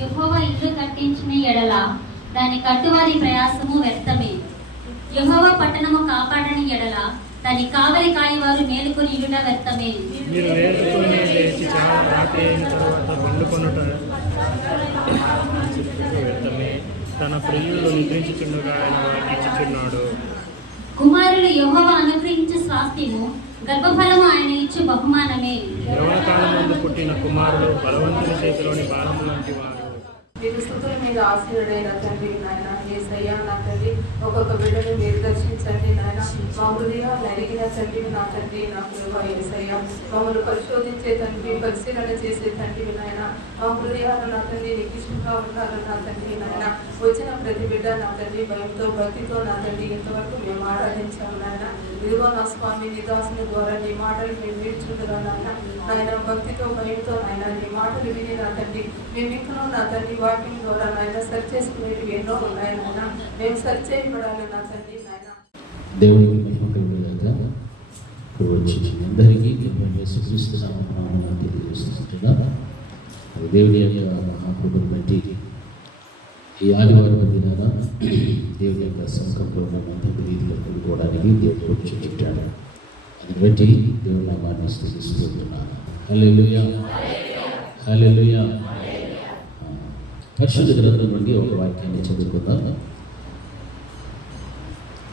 యెహోవా ఇల్లు కట్టించిన ఎడల దాని కట్టువారి ప్రయాసము వ్యర్థమే. యెహోవా పట్టణము కాపాడని ఎడల దాని కావలి కాయవారు మేలుకొని ఇల్లుట వ్యర్థమే. మీరు మేలుకొని లేచి చాలా రాత్రి అయిన తరువాత పండుకొనుట వ్యర్థమే. తన ప్రియులు నిద్రించుచుండగా ఆయన వారికి ఇచ్చుచున్నాడు. కుమారులు యెహోవా అనుగ్రహించు స్వాస్థ్యము, గర్భఫలము ఆయన ఇచ్చు బహుమానమే. యవ్వన కాలం ముందు పుట్టిన కుమారుడు బలవంతుని చేతిలోని భారము వంటి వారు. మీరు స్తుతుల మీద ఆశీర్వడైన తండ్రి నాయన యేసయ్య, నా తండ్రి ఒక్కొక్క బిడ్డను మీరు దర్శించండి నాయన. మా హృదయాలు అడిగిన తండ్రి నా తండ్రి నా ప్రభు యేసయ్య, మమ్మల్ని పరిశోధించే తండ్రి, పరిశీలన చేసే తండ్రి నాయన. మా హృదయాలు నా తండ్రి నీకు ఇష్టంగా ఉన్నారు నా తండ్రి నాయన. వచ్చిన ప్రతి బిడ్డ నా తండ్రి భయంతో భక్తితో నా తండ్రి ఇంతవరకు మేము ఆరాధించాము నాయన. ఇదిగో నా స్వామి నిదాసుని ద్వారా నీ మాటలు మేము నేర్చుకుంటున్నాం నాయన. నాయన భక్తితో భయంతో నాయన నీ మాటలు విని నా తండ్రి మేము ఇంకనూ నా తండ్రి వాక్యం ద్వారా నాయన సర్చ్ చేసుకునేవి ఎన్నో ఉన్నాయి నాయన. మేము సర్చ్ చేయబడాలి నా తండ్రి నాయన. దేవునికి మహిమ కలుగుగాక. ఇప్పుడు వచ్చి అందరికీ యేసుక్రీస్తునామమున తెలియజేస్తున్నా. దేవుని యొక్క మహాకృపను బట్టి ఈ ఆదివారం దినాన దేవుని యొక్క సంకల్పంలో మనంతా రీతిలో కలుగుకోవడానికి దేవుడు వచ్చి చెప్పాడు. అది బట్టి దేవుని నామాన్ని స్తుతిస్తున్నాను. హల్లెలూయా, హల్లెలూయా. పరిశుద్ధ గ్రంథం నుండి ఒక వాక్యాన్ని చదువుకుందాం.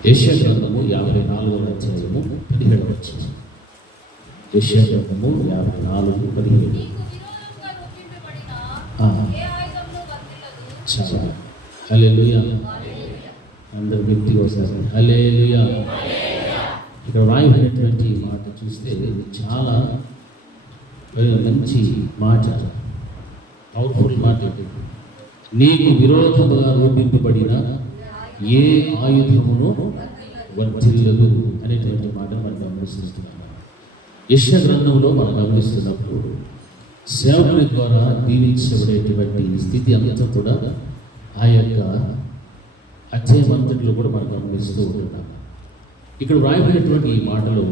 యెషయా గ్రంథము 54వ అధ్యాయము 17వ వచనం. యెషయా గ్రంథము 54:17. చాలా హల్లెలూయా. అందరూ వ్యక్తిగా ఒకసారి హల్లెలూయా. ఇక్కడ రాయబడినటువంటి మాట చూస్తే చాలా మంచి మాట, పవర్ఫుల్ మాట. నీకు విరోధముగా రూపింపబడిన ఏ ఆయుధమును వర్ధిల్లదు అనేటువంటి మాట మనం గమనిస్తున్నాం. యెషయా గ్రంథంలో మనం గమనిస్తున్నప్పుడు సేవకుని ద్వారా దీవించబడేటువంటి స్థితి అంతా కూడా ఆ యొక్క అధ్యాయమంతటిలో కూడా మనం గమనిస్తూ ఉంటున్నాం. ఇక్కడ వ్రాయబడినటువంటి ఈ మాటలో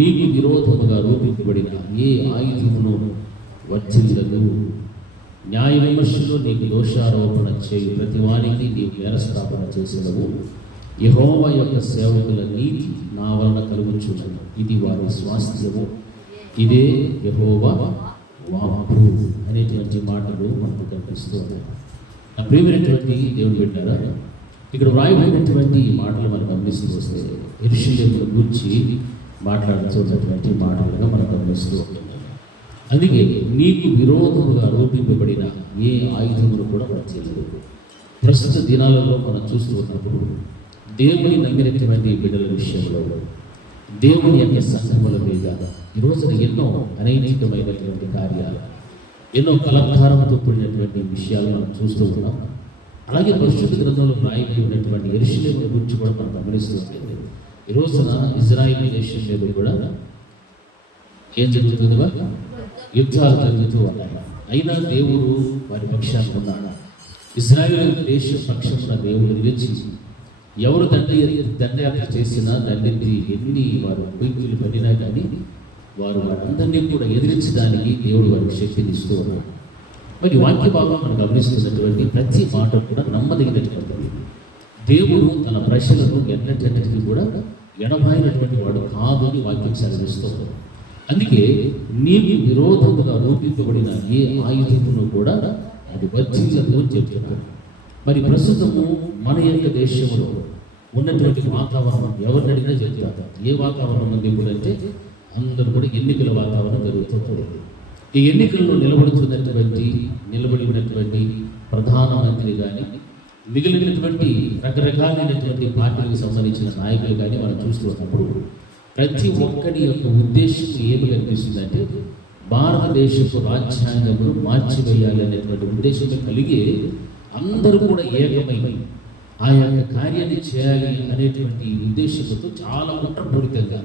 నీకు విరోధముగా రూపింపబడిన ఏ ఆయుధమును వర్ధిల్లదు, న్యాయ విమర్శలో నీకు దోషారోపణ చేయు ప్రతి వానికి నీవు నేరస్థాపన చేసినవు, యెహోవా యొక్క సేవకుల నీతి నా వలన కలుగుచున్నది, ఇది వారి స్వాస్థ్యము, ఇదే యెహోవా వాక్కు అనేటువంటి మాటలు మనకు కనిపిస్తూ ఉన్నాయి. నా ప్రియమైనటువంటి దేవుని బిడ్డలారా, ఇక్కడ వ్రాయబడినటువంటి ఈ మాటలు మనం గమనిస్తూ వస్తే యెరూషలేమును గూర్చి మాట్లాడుతున్నటువంటి మాటలుగా మనం గమనిస్తూ ఉంటున్నాం. అందుకే నీకు విరోధముగా రూపింపబడిన ఏ ఆయుధములు కూడా వర్తిల్లదు. ప్రస్తుత దినాలలో మనం చూస్తూ ఉన్నప్పుడు దేవుని నమ్మినటువంటి బిడ్డల విషయంలో, దేవుని యొక్క సంఘముల మీద ఈ రోజున ఎన్నో అనైతికమైనటువంటి కార్యాలు, ఎన్నో కలకారంతో కూడినటువంటి విషయాలు మనం చూస్తూ ఉన్నాం. అలాగే పరిశుద్ధ గ్రంథంలో రాయబడి ఉన్నటువంటి యెరూషలేము గురించి కూడా మనం గమనిస్తూ ఉంటుంది. ఈ రోజున ఇజ్రాయేల్ దేశం మీద కూడా ఏం జరుగుతుందిగా యుద్ధాలు జరుగుతూ ఉన్నాయి. అయినా దేవుడు వారి పక్షాన్ని ఉన్నాడు. ఇజ్రాయేల్ దేశం పక్షంలో దేవుడు నిలిచి ఎవరు దండయాత్ర చేసినా దండెత్తి ఎన్ని వారు పొయ్యిలు పడినా కానీ వారందరినీ కూడా ఎదిరించడానికి దేవుడు వారికి శక్తిని ఇస్తూ ఉన్నాడు. మరి వాక్య భాగం మనం గమనిస్తున్నటువంటి ప్రతి మాట కూడా నమ్మదగినటువంటిది. దేవుడు తన ప్రజలను ఎన్నటికి కూడా ఎడబాయినటువంటి వాడు కాదు అని వాక్యం సెలవిస్తూ. అందుకే నీకు విరోధముగా రూపింపబడిన ఏ ఆయుధమును కూడా అది వర్ధిల్లదు అని చెప్తున్నాడు. మరి ప్రస్తుతము మన యొక్క దేశంలో ఉన్నటువంటి వాతావరణం ఎవరిని అడిగినా చెప్తారు. ఏ వాతావరణం ఉంది ఇప్పుడు అంటే అందరూ కూడా ఎన్నికల వాతావరణం జరుగుతుంది. ఈ ఎన్నికల్లో నిలబడి ఉన్నటువంటి ప్రధానమంత్రి కానీ మిగిలినటువంటి రకరకాలైనటువంటి పార్టీలకు సంబంధించిన నాయకులు కానీ మనం చూస్తున్నప్పుడు ప్రతి ఒక్కరి యొక్క ఉద్దేశం ఏమి కనిపిస్తుందంటే భారతదేశపు రాజ్యాంగమును మార్చివేయాలి అనేటువంటి ఉద్దేశం కలిగి అందరూ కూడా ఏకమై ఆ యొక్క కార్యాన్ని చేయాలి అనేటువంటి ఉద్దేశంతో చాలా కుట్రపూరితంగా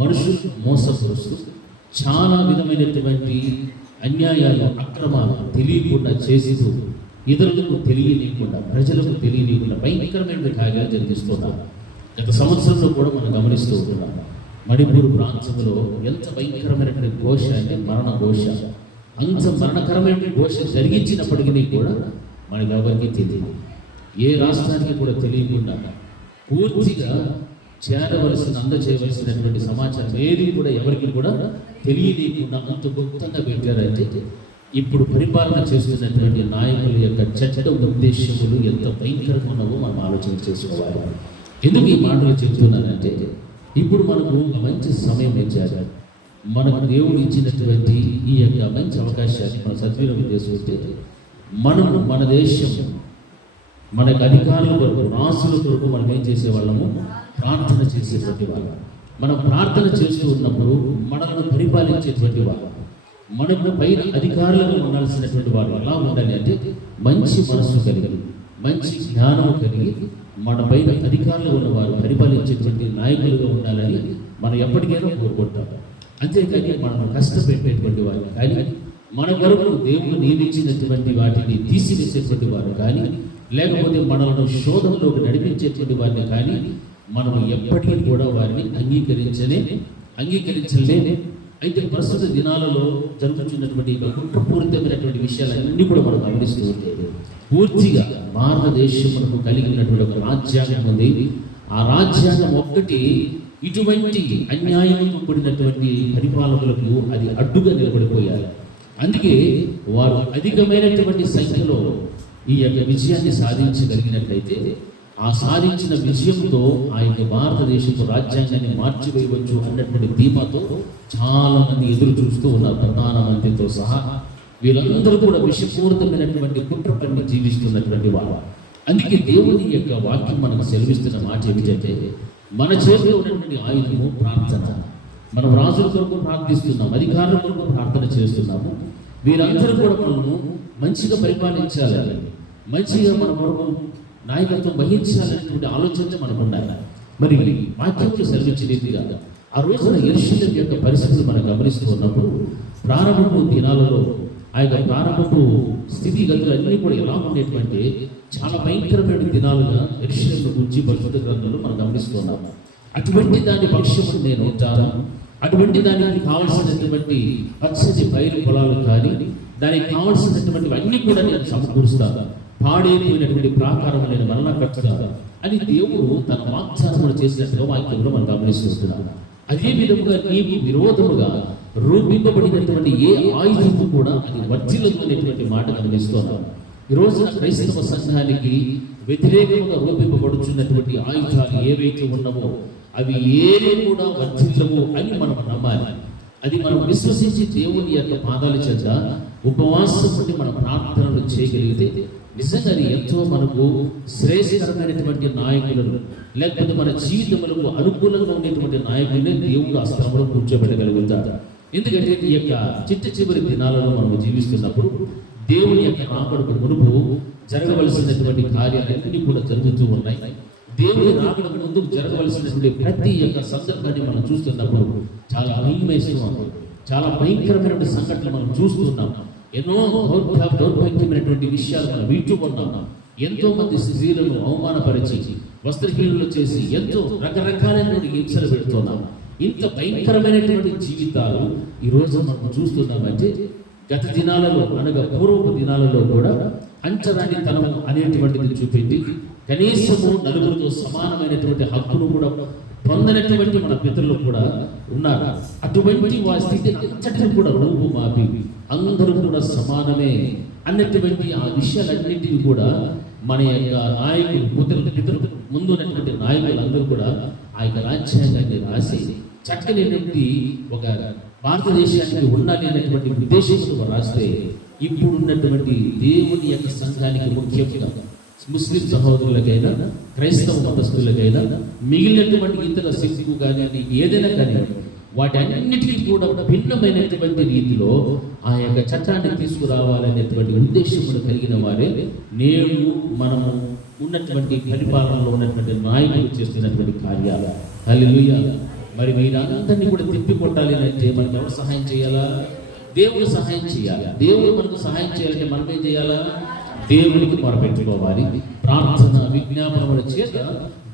మనుషులు మోసపరుస్తూ చాలా విధమైనటువంటి అన్యాయాలు, అక్రమాలు తెలియకుండా చేస్తూ ఇతరులకు తెలియనీయకుండా, ప్రజలకు తెలియనీయకుండా భయంకరమైన కార్యాలు జరిగిస్తున్నారు. గత సంవత్సరంలో కూడా మనం గమనిస్తూ ఉంటున్నాం. మణిపూర్ ప్రాంతంలో ఎంత భయంకరమైనటువంటి ఘోష అంటే మరణ ఘోష. అంత మరణకరమైన ఘోష జరిగించినప్పటికీ కూడా మనకు ఎవరికి తెలియదు. ఏ రాష్ట్రానికి కూడా తెలియకుండా పూర్తిగా అందజేయవలసినటువంటి సమాచారం ఏది కూడా ఎవరికి కూడా తెలియకుండా అంత గుప్తంగా పెట్టారంటే ఇప్పుడు పరిపాలన చేస్తున్నటువంటి నాయకుల యొక్క చట్ట ఉద్దేశములు ఎంత భయంకరంగా ఉన్నావో మనం ఆలోచన చేసుకోవాలి. ఎందుకు ఈ మాటలు చెప్తున్నానంటే ఇప్పుడు మనకు ఒక మంచి సమయం ఇచ్చారు. మనకు దేవుడు ఇచ్చినటువంటి ఈ యొక్క మంచి అవకాశాన్ని మనం సద్వినియోగం చేసుకుంటే మనము మన దేశం మనకు అధికారుల కొరకు రాసుల కొరకు మనం ఏం చేసేవాళ్ళము, ప్రార్థన చేసేటువంటి వాళ్ళు. మనం ప్రార్థన చేస్తూ ఉన్నప్పుడు మనల్ని పరిపాలించేటువంటి వాళ్ళు, మనకు పైన అధికారులుగా ఉండాల్సినటువంటి వారు ఎలా ఉండాలి అంటే మంచి మనస్సు కలిగి, మంచి జ్ఞానం కలిగి, మన పైన అధికారులు ఉన్నవారు పరిపాలించేటువంటి నాయకులుగా ఉండాలని మనం ఎప్పటికైనా కోరుకుంటాం. అంతేకాని మనం కష్టపెట్టేటువంటి వారు కానీ, మన వరకు దేవుడు నియమించినటువంటి వాటిని తీసివేసేటువంటి వారు కానీ, లేకపోతే మనల్ని శోధనలోకి నడిపించేటువంటి వారిని కానీ మనం ఎప్పటికీ కూడా వారిని అంగీకరించలే. అయితే ప్రస్తుత దినాలలో జరుగుతున్నటువంటి కుట్రపూరితమైనటువంటి విషయాలన్నీ కూడా మనం గమనిస్తూ ఉంటే పూర్తిగా భారతదేశం మనకు కలిగినటువంటి ఒక రాజ్యాంగం ఉంది. ఆ రాజ్యాంగం ఒక్కటి ఇటువంటి అన్యాయంతో కూడినటువంటి పరిపాలకులకు అది అడ్డుగా నిలబడిపోయారు. అందుకే వారు అధికమైనటువంటి సంఖ్యలో ఈ యొక్క విజయాన్ని సాధించగలిగినట్లయితే ఆ సాధించిన విజయంతో ఆ యొక్క భారతదేశపు రాజ్యాంగాన్ని మార్చివేయవచ్చు అన్నటువంటి ధీమాతో చాలా మంది ఎదురు చూస్తూ ఉన్నారు, ప్రధానమంత్రితో సహా. వీళ్ళందరూ కూడా విషపూరితమైనటువంటి కుట్ర పని జీవిస్తున్నటువంటి వారు. అందుకే దేవుని యొక్క వాక్యం మనకు సెలవిస్తున్న మాట ఏమిటంటే మన చేతిలో ఉన్నటువంటి ఆయుధము ప్రార్థన. మనం రాజుల కొరకు ప్రార్థిస్తున్నాం, అధికారుల కొరకు ప్రార్థన చేస్తున్నాము. వీరందరూ కూడా మనము మంచిగా పరిపాలించాలని, మంచిగా మన కొరకు నాయకత్వం వహించాలనేటువంటి ఆలోచన మనకు ఉండాలి. మరి వాక్యంలో సెలవించిన రీతిగా ఆ రోజున యెరూషలేము యొక్క పరిస్థితులు మనం గమనిస్తూ ఉన్నప్పుడు ప్రారంభపు దినాలలో ఆ యొక్క ప్రారంభపు స్థితిగతులు అన్నీ కూడా ఎలా ఉండేటువంటి చాలా భయంకరమైన దినాలుగా యెరూషలేము గురించి పరిశుద్ధ గ్రంథంలో మనం గమనిస్తున్నాము. అటువంటి దాని పక్షము నేను ఉంటాను, అటువంటి దానికి కావలసినటువంటి పచ్చని పైరు పొలాలు కానీ దానికి కావలసినటువంటి అన్ని కూడా నేను సమకూరుస్తాను, పాడైపోయినటువంటి ప్రాకారం నేను మరలా కట్టుతాను అని దేవుడు తన వాగ్దానములు చేసినట్టుగా వాక్యంలో మనం గమనిస్తున్నాము. అదే విధముగా నీకు విరోధముగా రూపింపబడినటువంటి ఏ ఆయుధము కూడా అది వర్జిల్లదు అనేటువంటి మాట గమనిస్తున్నాం. ఈ రోజున క్రైస్తవ సంఘానికి వ్యతిరేకంగా రూపింపబడుతున్నటువంటి ఆయుధాలు ఏవైతే ఉన్నావో అవి ఏవి కూడా వర్జిల్లవు అని మనం నమ్మాలి. అది మనం విశ్వసించి దేవుని యొక్క పాదాల చేత ఉపవాసం బట్టి మన ప్రార్థనలు చేయగలిగితే నిజంగా అది ఎంతో మనకు శ్రేయస్కరమైనటువంటి నాయకులను, లేకపోతే మన జీవితములకు అనుకూలంగా ఉండేటువంటి నాయకులనే దేవుడు ఆ స్థలంలో కూర్చోబెట్టగలుగుతాడు. ఎందుకంటే ఈ యొక్క చివరి దినాలలో మనం జీవిస్తున్నప్పుడు దేవుని యొక్క రాకడకు మునుపు జరగవలసినటువంటి కార్యాలన్నీ కూడా జరుగుతూ ఉన్నాయి. దేవుని రాకడకు ముందుకు జరగవలసినటువంటి ప్రతి యొక్క సందర్భాన్ని మనం చూస్తున్నప్పుడు చాలా భయమేస్తున్నాం, చాలా భయంకరమైనటువంటి సంఘటనలు మనం చూస్తున్నాం. ఎన్నో దౌర్భాగ్యమైనటువంటి విషయాలు మనం వింటూ ఉన్నాం. ఎంతో మంది స్త్రీలను అవమానపరిచి వస్త్రహీనులు చేసి ఎంతో రకరకాలైనటువంటి హింసలు పెడుతున్నాం. ఇంత భయంకరమైనటువంటి జీవితాలు ఈ రోజు మనం చూస్తున్నామంటే గత దినాలలో అనగా పూర్వపు దినాలలో కూడా అంచరాని తనము అనేటువంటిది చూపింది. కనీసము నలుగురితో సమానమైనటువంటి హక్కును కూడా పొందనటువంటి మన పితరులు కూడా ఉన్నారు. అటువంటి వారి స్థితిని అంతటిని కూడా రూపు మాపి అందరూ కూడా సమానమే అన్నటువంటి ఆ విషయాలన్నింటినీ కూడా మన యొక్క నాయకులు పితరులు ముందు ఉన్నటువంటి నాయకులు అందరూ కూడా ఆ యొక్క రాజ్యాంగాన్ని రాసి చక్కనటువంటి ఒక భారతదేశానికి ఉండాలి అనేటువంటి ఉద్దేశంతో రాస్తే ఇప్పుడు ఉన్నటువంటి దేవుని యొక్క సంఘానికి ముఖ్యంగా ముస్లిం సహోదరులకైనా క్రైస్తవ మతస్థులకైనా మిగిలినటువంటి ఇతర శక్తికు కానీ ఏదైనా కానీ వాటి అన్నిటికీ కూడా భిన్నమైనటువంటి రీతిలో ఆ యొక్క చట్టాన్ని తీసుకురావాలనేటువంటి ఉద్దేశములు కలిగిన వారే నేడు మనము ఉన్నటువంటి పరిపాలనలో ఉన్నటువంటి నాయకులు చేస్తున్నటువంటి కార్యాలు. హల్లెలూయా. మరి మీరందరినీ కూడా తిప్పికొట్టాలి అంటే మనకు ఎవరు సహాయం చేయాలా? దేవుడు సహాయం చేయాలి. దేవుడు మనకు సహాయం చేయాలంటే మనం ఏం చేయాలా? దేవునికి మొరపెట్టుకోవాలి. ప్రార్థన విజ్ఞాపనముల చేత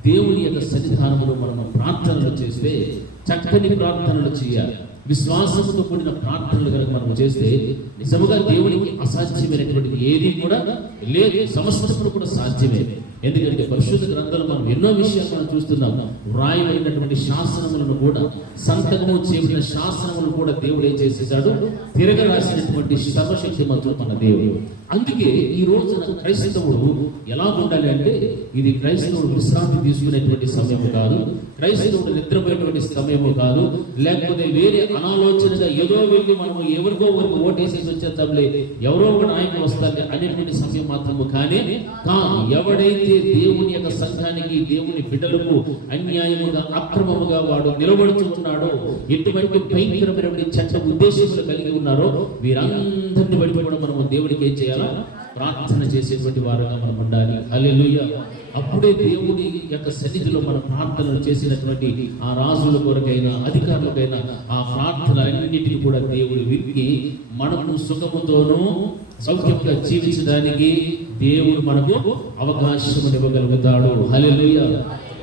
దేవుని యొక్క సన్నిధానంలో మనం ప్రార్థనలు చేస్తే చక్కని ప్రార్థనలు చేయాలి. విశ్వాసంతో కూడిన ప్రార్థనలు కనుక మనం చేస్తే నిజముగా దేవునికి అసాధ్యమైనటువంటిది ఏది కూడా లేదు. సమస్తమును కూడా సాధ్యమే. ఎందుకంటే పరిశుద్ధ గ్రంథంలో మనం ఎన్నో విషయాలు మనం చూస్తున్నాం. వ్రాయబడినటువంటి శాసనములను కూడా, సంతకము చేసిన శాసనములను కూడా దేవుడు ఏం చేసేసాడు? తిరగ రాసినటువంటి సర్వశక్తిమంతుడు మన దేవుడు. అందుకే ఈ రోజున క్రైస్తవుడు ఎలా ఉండాలి అంటే, ఇది క్రైస్తవుడు విశ్రాంతి తీసుకునేటువంటి సమయం కాదు, క్రైస్తవుడు నిద్రపోయేటువంటి సమయము కాదు, లేకపోతే వేరే అనాలోచనగా ఏదో వెళ్ళి మనము ఎవరికో వరకు ఓటేసేసి వచ్చేద్దాంలే, ఎవరో ఒక నాయకుడు వస్తారు అనేటువంటి సమయం మాత్రము కానీ కాదు. ఎవడైతే దేవుని యొక్క సంఘానికి, దేవుని బిడ్డలకు అన్యాయముగా, అక్రమముగా వాడు నిలబడుతున్నాడో, ఎటువంటి భయంకరమైనటువంటి చట్ట ఉద్దేశములు కలిగి ఉన్నారో, వీరందరిని బట్టి కూడా మనము దేవుడికి ఏం చేయాలా? ప్రార్థన చేసేటువంటి వారుగా మనం ఉండాలి. హల్లెలూయా. అప్పుడే దేవుడి యొక్క సన్నిధిలో మన ప్రార్థనలు చేసినటువంటి ఆ రాజుల కొరకైనా, అధికారులకైనా ఆ ప్రార్థనలన్నింటినీ కూడా దేవుడు విప్పి మనము సుఖముతోనూ సౌఖ్యంగా జీవించడానికి దేవుడు మనకు అవకాశం ఇవ్వగలుగుతాడు. హల్లెలూయా.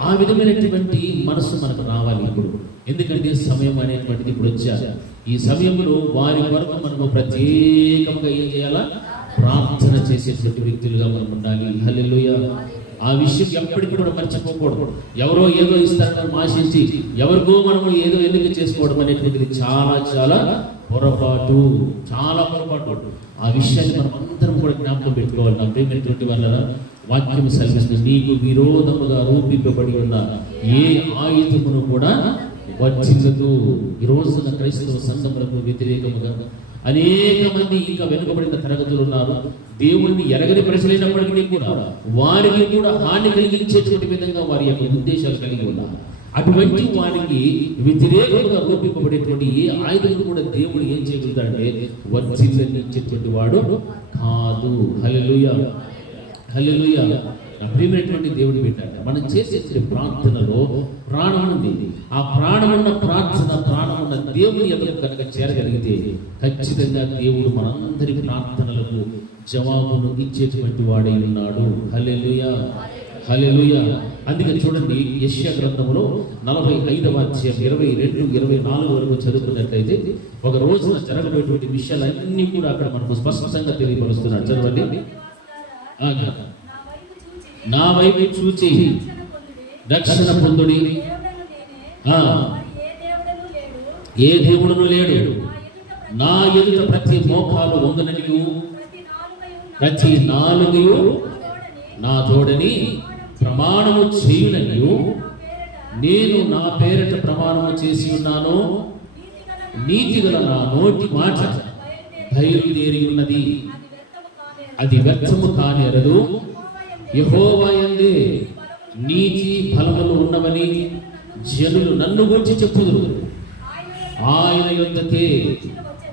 ఆ విధమైనటువంటి మనసు మనకు రావాలి ఇప్పుడు. ఎందుకంటే సమయం అనేటువంటిది ఇప్పుడు వచ్చారు. ఈ సమయంలో వారి కొరకు మనము ప్రత్యేకంగా ఏం చేయాలా? ప్రార్థన చేసేటువంటి వ్యక్తులుగా మనం ఉండాలి. హల్లెలూయా. ఆ విషయం ఎప్పటికీ కూడా మర్చిపోకూడదు. ఎవరో ఏదో ఇస్తారని ఆశించి ఎవరికో మనము ఏదో ఎందుకు చేసుకోవడం అనేటువంటిది చాలా చాలా పొరపాటు, చాలా పొరపాటు. ఆ విషయాన్ని మనం అందరం కూడా జ్ఞాపకం పెట్టుకోవాలి. నా ప్రియమైనటువంటి వాళ్ళ వాక్యం సెలవిస్తుంది, నీకు విరోధముగా రూపింపబడి ఉన్న ఏ ఆయుధమును కూడా వర్తించదు. ఈ రోజున క్రైస్తవ సంఘములకు వ్యతిరేకముగా అనేక మంది ఇంకా వెనుకబడిన తరగతులు ఉన్నారు. దేవుణ్ణి ఎరగని ప్రజలైనప్పటికీ కూడా వారికి కూడా హాని కలిగించేటువంటి విధంగా వారి యొక్క ఉద్దేశాలు కలిగి ఉన్నారు. అటువంటి వారికి వ్యతిరేకంగా రూపింపబడేటువంటి ఏ ఆయుధం కూడా దేవుడు ఏం చేయగలుగుతాడంటే వర్తించేటువంటి వాడు కాదు. హల్లెలూయా. హల్లెలూయా. నా ప్రియమైనటువంటి దేవుడు పెట్టాడు, మనం చేసే ప్రార్థనలో ప్రాణం ఉంది. ఆ ప్రాణం ఉన్న ప్రార్థన, ప్రాణం ఉన్న దేవుని ఎదురు కనుక చేరగలిగితే ఖచ్చితంగా దేవుడు మనందరి ప్రార్థనలకు జవాబును ఇచ్చేటువంటి వాడై ఉన్నాడు. హల్లెలూయా. హల్లెలూయా. అందుకే చూడండి, యెషయా గ్రంథంలో 45వ అధ్యాయం 22, 24 వరకు చదువుకున్నట్లయితే ఒక రోజున జరగబోయేటువంటి విషయాలన్నీ కూడా అక్కడ మనకు స్పష్టంగా తెలియపరుస్తున్నాడు. చదవండి. నా వైపు చూచి రక్షణ పొందుడి, ఏ దేవుడును లేడు, నా ఎదుట ప్రతి మోకాలు వంగననియు ప్రతి నాలుగయు నా తోడని ప్రమాణము చేయుననియు నేను నా పేరిట ప్రమాణము చేసి ఉన్నాను. నీతిగల నా నోటి మాట బయలుదేరి ఉన్నది, అది వ్యర్థము కానేరదు. యెహోవా యందే నీతి ఫలములు ఉన్నవని జనులు నన్ను గురించి చెప్పుదురు. ఆయన యొద్దకే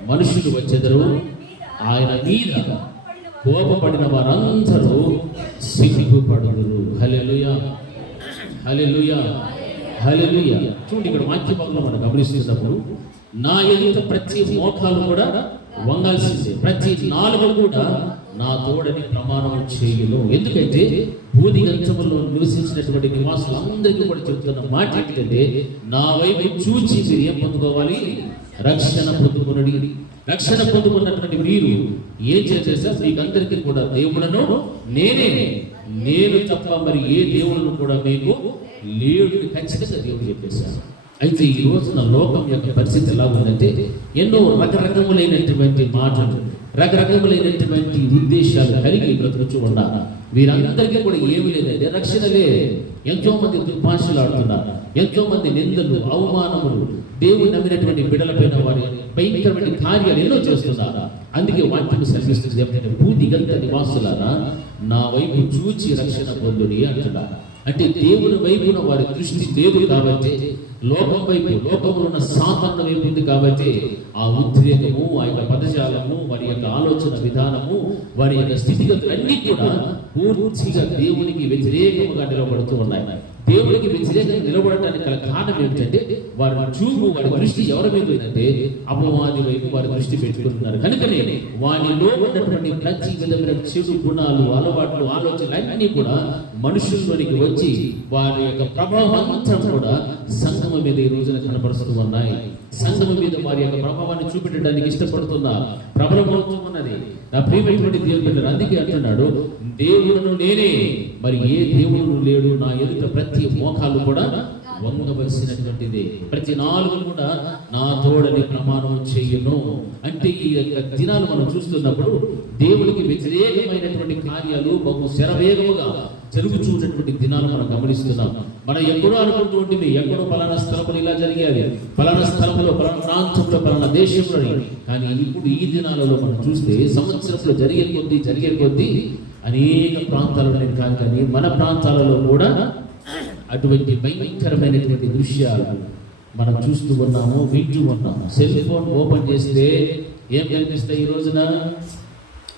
మనుషులు వచ్చెదరు, ఆయన మీద కోపపడిన వారందరూ సిగ్గుపడుదురు. హల్లెలూయా. హల్లెలూయా. హల్లెలూయా. చూడండి, ఇక్కడ వాక్యభాగంలో మనం గమనిస్తున్నప్పుడు నా ఎదుట ప్రతి మోకాలు కూడా వంగాల్సిందే, ప్రతి నాలుగు కూడా నా తోడని ప్రమాణం చేయును. ఎందుకంటే భూదిగంతములో నివసించినటువంటి నివాసులందరికీ కూడా చెబుతున్న మాట ఏంటంటే, నా వైపు చూచి మీరు ఏం పొందుకోవాలి? రక్షణ పొందుకునడి. రక్షణ పొందుకున్నటువంటి మీరు ఏం చేసేసారు? మీకందరికీ కూడా దేవుడను నేను తప్ప మరి ఏ దేవుడును కూడా మీకు లేడు ఖచ్చితంగా దేవుడు చెప్పేశారు. అయితే ఈ రోజున లోకం యొక్క పరిస్థితి ఎలా ఉందంటే, ఎన్నో రకరకములైనటువంటి మాటలు, రకరకములైనటువంటి ఉద్దేశాలు కలిగి బ్రతుకుతూ ఉన్నారు. వీరందరికీ కూడా ఏమి లేదంటే రక్షణ లేదు. ఎంతో మంది దుర్భాషలు ఆడుతున్నారు, ఎంతో మంది నిందలు, అవమానములు, దేవుడు నమ్మినటువంటి బిడ్డలపైన వారి భయంకరమైన కార్యాలు ఎన్నో చేస్తున్నారు. అందుకే వాక్యం సెలవిస్తుంది ఏమంటే, భూదిగంత నివాసులారా నా వైపు చూచి రక్షణ పొందుడి అంటున్నారు. అంటే దేవుని వైపున వారి దృష్టి లేదు కాబట్టి, లోకం వైపు, లోకంలో ఉన్న సాధారణ వైపు ఉంది కాబట్టి ఆ ఉద్రేకము, ఆ యొక్క పదజాలము, వారి యొక్క ఆలోచన విధానము, వారి యొక్క స్థితిగతులు అన్ని కూడా పూర్తిగా దేవునికి వ్యతిరేకముగా నిలబడుతూ ఉన్నాయి. దేవుడికి వ్యతిరేకంగా నిలబడటానికి గల కారణం ఏమిటంటే వారి చూపు, వారి దృష్టి ఎవరి మీద ఉందంటే అపవాది వైపు వారి దృష్టి పెట్టుకుంటున్నారు. కనుకనే వారిలో ఉన్నటువంటి ప్రతి విధమైన చెడు గుణాలు, అలవాట్లు, ఆలోచనలు అన్నీ కూడా మనుషుల్లోనికి వచ్చి వారి యొక్క ప్రభావం అంతా కూడా సంఘం మీద ఈ రోజున కనపరుస్తూ ఉన్నాయి. సంఘం మీద వారి యొక్క ప్రభావాన్ని చూపెట్టడానికి ఇష్టపడుతున్న ప్రబలమవుతూ ఉన్నది. నా ప్రియమైనటువంటి దేవుని బిడ్డలారా, అందుకే అంటున్నాడు, దేవుడును నేనే, మరి ఏ దేవుడు లేడు, నా ఎదుట ప్రతి మోకాలు కూడా వంగవలసినటువంటిది, ప్రతి నాలుగు కూడా నా తోడని ప్రమాణం చెయ్యను. అంటే ఈ యొక్క దినాలు మనం చూస్తున్నప్పుడు దేవుడికి వ్యతిరేకమైనటువంటి కార్యాలు బహు శరవేగముగా జరుగుతున్నటువంటి దినాలు మనం గమనిస్తున్నాం. మనం ఎక్కడో అనుకుంటూ ఉంటుంది, ఎక్కడో పలానా స్థలంలో ఇలా జరిగేది, పలానా స్థలంలో, పలానా ప్రాంతంలో, పలానా దేశంలో. కానీ ఇప్పుడు ఈ దినాలలో మనం చూస్తే సంవత్సరంలో జరిగే కొద్దీ అనేక ప్రాంతాలలో నేను కాదు, కానీ మన ప్రాంతాలలో కూడా అటువంటి భయంకరమైనటువంటి దృశ్యాలు మనం చూస్తూ ఉన్నాము, వింటూ ఉన్నాము. సెల్ ఫోన్ ఓపెన్ చేస్తే ఏం కనిపిస్తాయి ఈ రోజున?